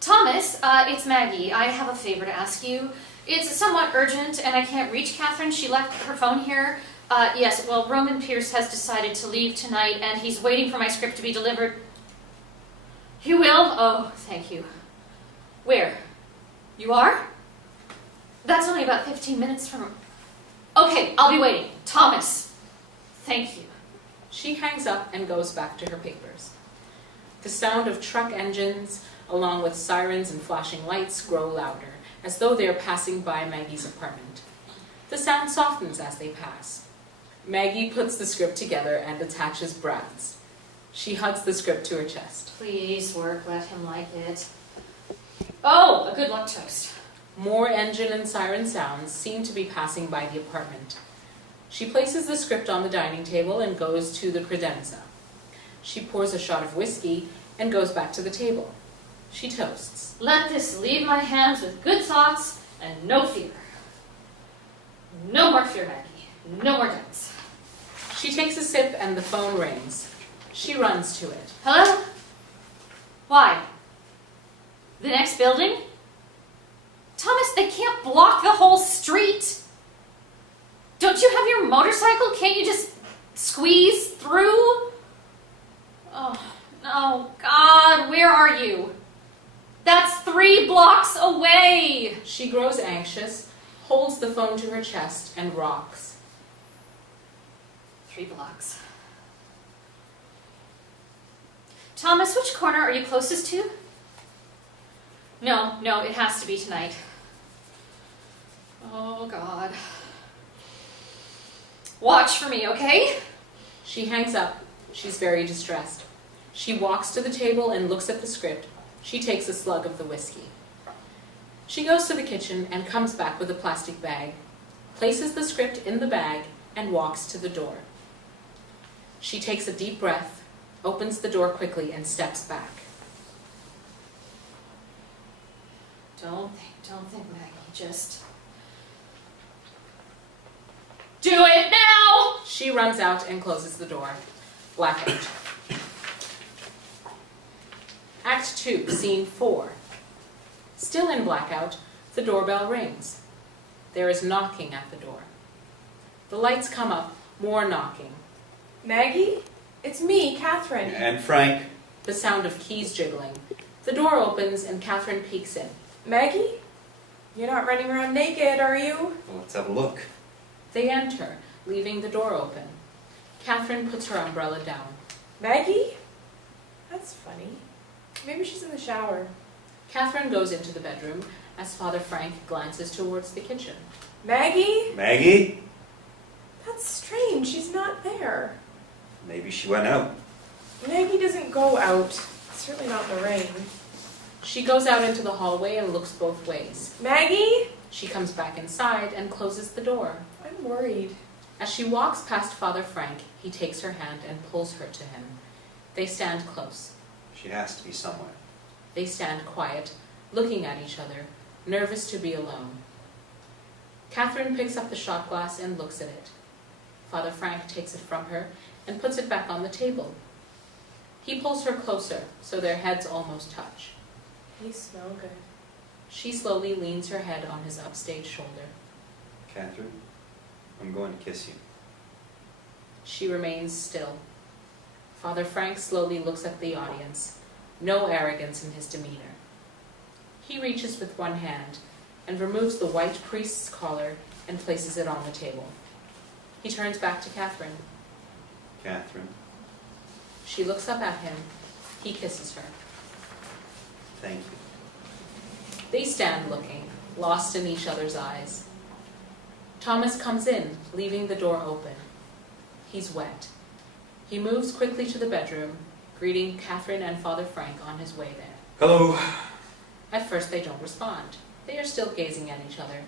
Thomas, it's Maggie. I have a favor to ask you. It's somewhat urgent, and I can't reach Catherine. She left her phone here. Yes, well, Roman Pierce has decided to leave tonight, and he's waiting for my script to be delivered. You will? Oh, thank you. Where? You are? That's only about 15 minutes from... Okay, I'll be waiting. Thomas, thank you. She hangs up and goes back to her papers. The sound of truck engines, along with sirens and flashing lights, grow louder, as though they are passing by Maggie's apartment. The sound softens as they pass. Maggie puts the script together and attaches Brad's. She hugs the script to her chest. Please work, let him like it. Oh, a good luck toast. More engine and siren sounds seem to be passing by the apartment. She places the script on the dining table and goes to the credenza. She pours a shot of whiskey and goes back to the table. She toasts. Let this leave my hands with good thoughts and no fear. No more fear, Maggie. No more doubts. She takes a sip and the phone rings. She runs to it. Hello? Why? The next building? Thomas, they can't block the whole street. Don't you have your motorcycle? Can't you just squeeze through? Oh, no. God, where are you? That's 3 blocks away. She grows anxious, holds the phone to her chest, and rocks. 3 blocks. Thomas, which corner are you closest to? No, it has to be tonight. Oh, God. Watch for me, okay? She hangs up. She's very distressed. She walks to the table and looks at the script. She takes a slug of the whiskey. She goes to the kitchen and comes back with a plastic bag, places the script in the bag, and walks to the door. She takes a deep breath, opens the door quickly, and steps back. Don't think, Maggie. Just do it now! She runs out and closes the door. Blackout. Act 2, Scene 4. Still in blackout, the doorbell rings. There is knocking at the door. The lights come up, more knocking. Maggie? It's me, Catherine. And Frank. The sound of keys jiggling. The door opens and Catherine peeks in. Maggie? You're not running around naked, are you? Well, let's have a look. They enter, leaving the door open. Catherine puts her umbrella down. Maggie? That's funny. Maybe she's in the shower. Catherine goes into the bedroom as Father Frank glances towards the kitchen. Maggie? Maggie? That's strange. She's not there. Maybe she went out. Maggie doesn't go out. Certainly not in the rain. She goes out into the hallway and looks both ways. Maggie? She comes back inside and closes the door. I'm worried. As she walks past Father Frank, he takes her hand and pulls her to him. They stand close. She has to be somewhere. They stand quiet, looking at each other, nervous to be alone. Catherine picks up the shot glass and looks at it. Father Frank takes it from her and puts it back on the table. He pulls her closer, so their heads almost touch. You smell good. She slowly leans her head on his upstage shoulder. Catherine, I'm going to kiss you. She remains still. Father Frank slowly looks at the audience, no arrogance in his demeanor. He reaches with one hand and removes the white priest's collar and places it on the table. He turns back to Catherine. Catherine, She looks up at him. He kisses her. thank you. They stand looking, lost in each other's eyes. Thomas comes in, leaving the door open. He's wet. He moves quickly to the bedroom, greeting Catherine and Father Frank on his way there. Hello. At first they don't respond. They are still gazing at each other.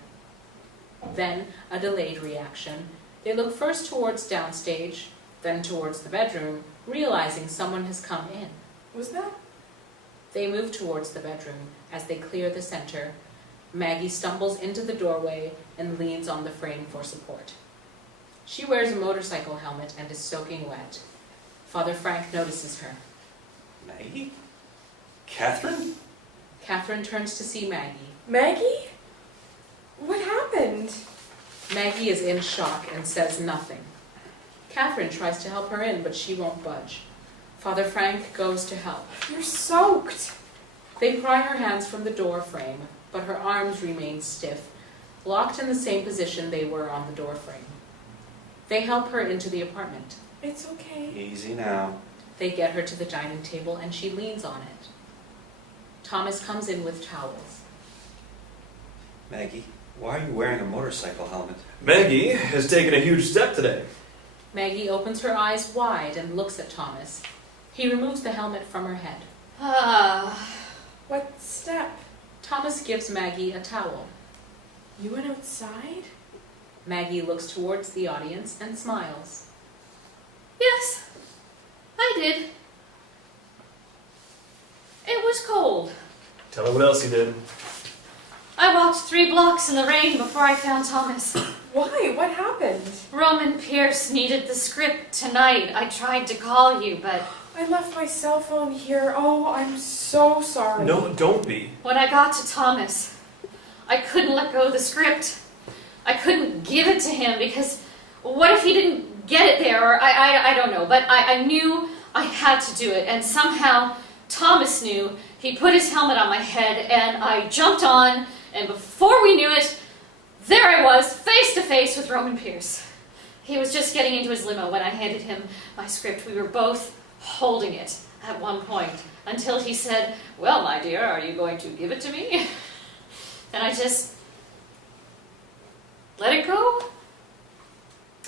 Then, a delayed reaction. They look first towards downstage, then towards the bedroom, realizing someone has come in. Was that? They move towards the bedroom. As they clear the center, Maggie stumbles into the doorway and leans on the frame for support. She wears a motorcycle helmet and is soaking wet. Father Frank notices her. Maggie? Catherine? Catherine turns to see Maggie. Maggie? What happened? Maggie is in shock and says nothing. Catherine tries to help her in, but she won't budge. Father Frank goes to help. You're soaked. They pry her hands from the door frame, but her arms remain stiff, locked in the same position they were on the door frame. They help her into the apartment. It's okay. Easy now. They get her to the dining table and she leans on it. Thomas comes in with towels. Maggie, why are you wearing a motorcycle helmet? Maggie has taken a huge step today. Maggie opens her eyes wide and looks at Thomas. He removes the helmet from her head. What step? Thomas gives Maggie a towel. You went outside? Maggie looks towards the audience and smiles. Yes, I did. It was cold. Tell her what else you did. I walked 3 blocks in the rain before I found Thomas. Why? What happened? Roman Pierce needed the script tonight. I tried to call you, but I left my cell phone here. Oh, I'm so sorry. No, don't be. when I got to Thomas, I couldn't let go of the script. I couldn't give it to him because what if he didn't get it there? Or I don't know, but I knew I had to do it. And somehow Thomas knew. He put his helmet on my head and I jumped on, and before we knew it, there I was, face to face with Roman Pierce. He was just getting into his limo when I handed him my script. We were both holding it at one point until he said, "Well, my dear, are you going to give it to me?" And I just let it go.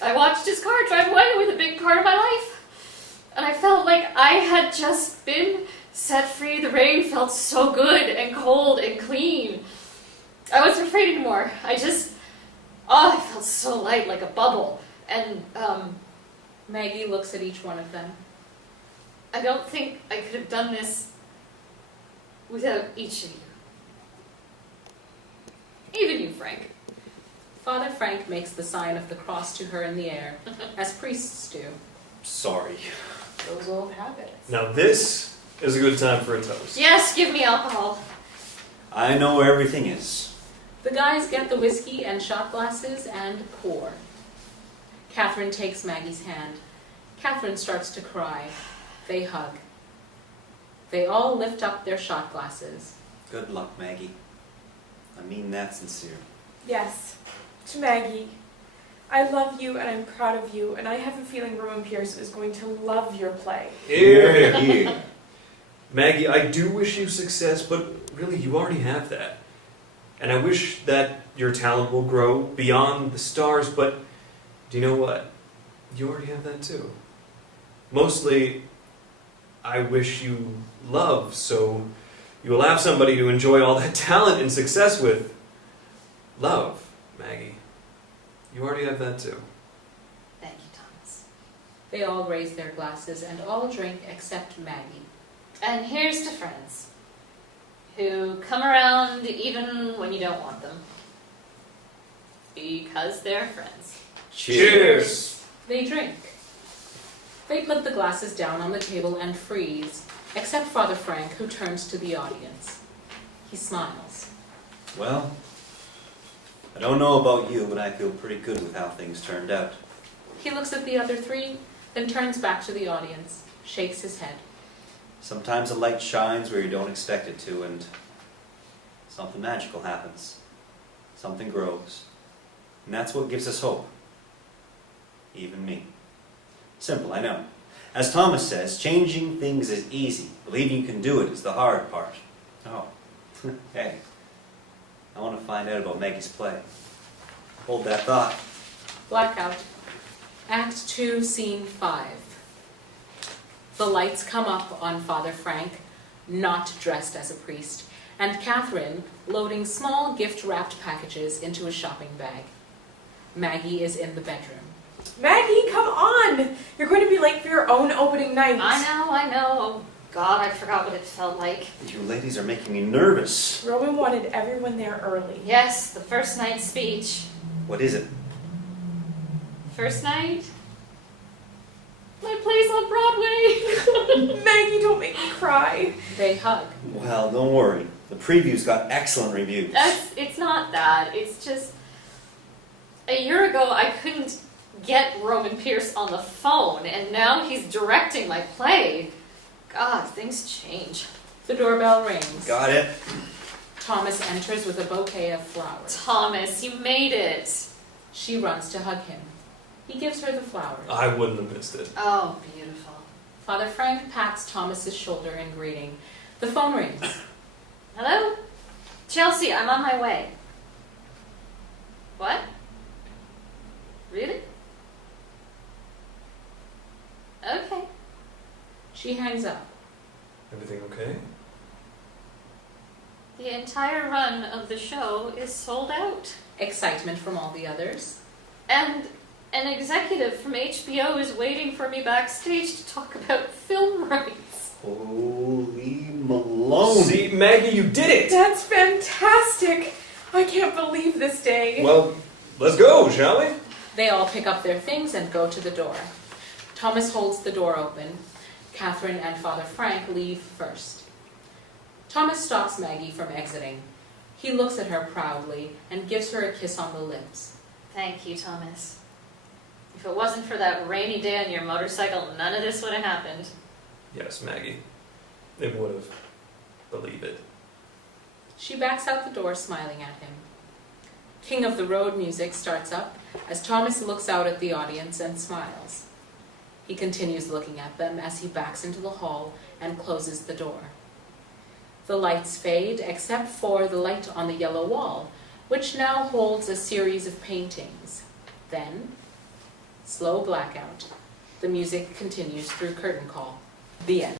I watched his car drive away with a big part of my life. And I felt like I had just been set free. The rain felt so good and cold and clean. I wasn't afraid anymore. I felt so light, like a bubble. And Maggie looks at each one of them. I don't think I could have done this without each of you. Even you, Frank. Father Frank makes the sign of the cross to her in the air, as priests do. Sorry. Those old habits. Now this is a good time for a toast. Yes, give me alcohol. I know where everything is. The guys get the whiskey and shot glasses and pour. Catherine takes Maggie's hand. Catherine starts to cry. They hug. They all lift up their shot glasses. Good luck, Maggie. I mean that sincere. Yes. To Maggie. I love you and I'm proud of you, and I have a feeling Roman Pierce is going to love your play. Here. Here. Maggie, I do wish you success, but really you already have that. And I wish that your talent will grow beyond the stars, but do you know what? You already have that too. Mostly, I wish you love, so you will have somebody to enjoy all that talent and success with. Love, Maggie. You already have that too. Thank you, Thomas. They all raise their glasses and all drink except Maggie. And here's to friends who come around even when you don't want them. Because they're friends. Cheers! They drink. They put the glasses down on the table and freeze, except Father Frank, who turns to the audience. He smiles. Well, I don't know about you, but I feel pretty good with how things turned out. He looks at the other three, then turns back to the audience. shakes his head. Sometimes a light shines where you don't expect it to, and something magical happens. Something grows. And that's what gives us hope. Even me. Simple, I know. As Thomas says, changing things is easy. Believing you can do it is the hard part. Oh, hey. I want to find out about Maggie's play. Hold that thought. Blackout. Act 2, Scene 5. The lights come up on Father Frank, not dressed as a priest, and Catherine loading small gift-wrapped packages into a shopping bag. Maggie is in the bedroom. Maggie, come on! You're going to be late for your own opening night. I know. Oh, God, I forgot what it felt like. You ladies are making me nervous. Roman wanted everyone there early. Yes, the first night speech. What is it? First night? My play's on Broadway. Maggie, don't make me cry. They hug. Well, don't worry. The preview's got excellent reviews. It's not that. It's just, a year ago I couldn't get Roman Pierce on the phone, and now he's directing my play. God, things change. The doorbell rings. Got it. Thomas enters with a bouquet of flowers. Thomas, you made it. She runs to hug him. He gives her the flowers. I wouldn't have missed it. Oh, beautiful. Father Frank pats Thomas's shoulder in greeting. The phone rings. Hello? Chelsea, I'm on my way. What? Really? Okay. She hangs up. Everything okay? The entire run of the show is sold out. Excitement from all the others. And an executive from HBO is waiting for me backstage to talk about film rights. Holy Malone. See, Maggie, you did it! That's fantastic. I can't believe this day. Well, let's go, shall we? They all pick up their things and go to the door. Thomas holds the door open. Catherine and Father Frank leave first. Thomas stops Maggie from exiting. He looks at her proudly and gives her a kiss on the lips. Thank you, Thomas. If it wasn't for that rainy day on your motorcycle, none of this would have happened. Yes, Maggie. It would have. Believe it. She backs out the door, smiling at him. King of the Road music starts up as Thomas looks out at the audience and smiles. He continues looking at them as he backs into the hall and closes the door. The lights fade except for the light on the yellow wall, which now holds a series of paintings. Then, slow blackout. The music continues through curtain call. The end.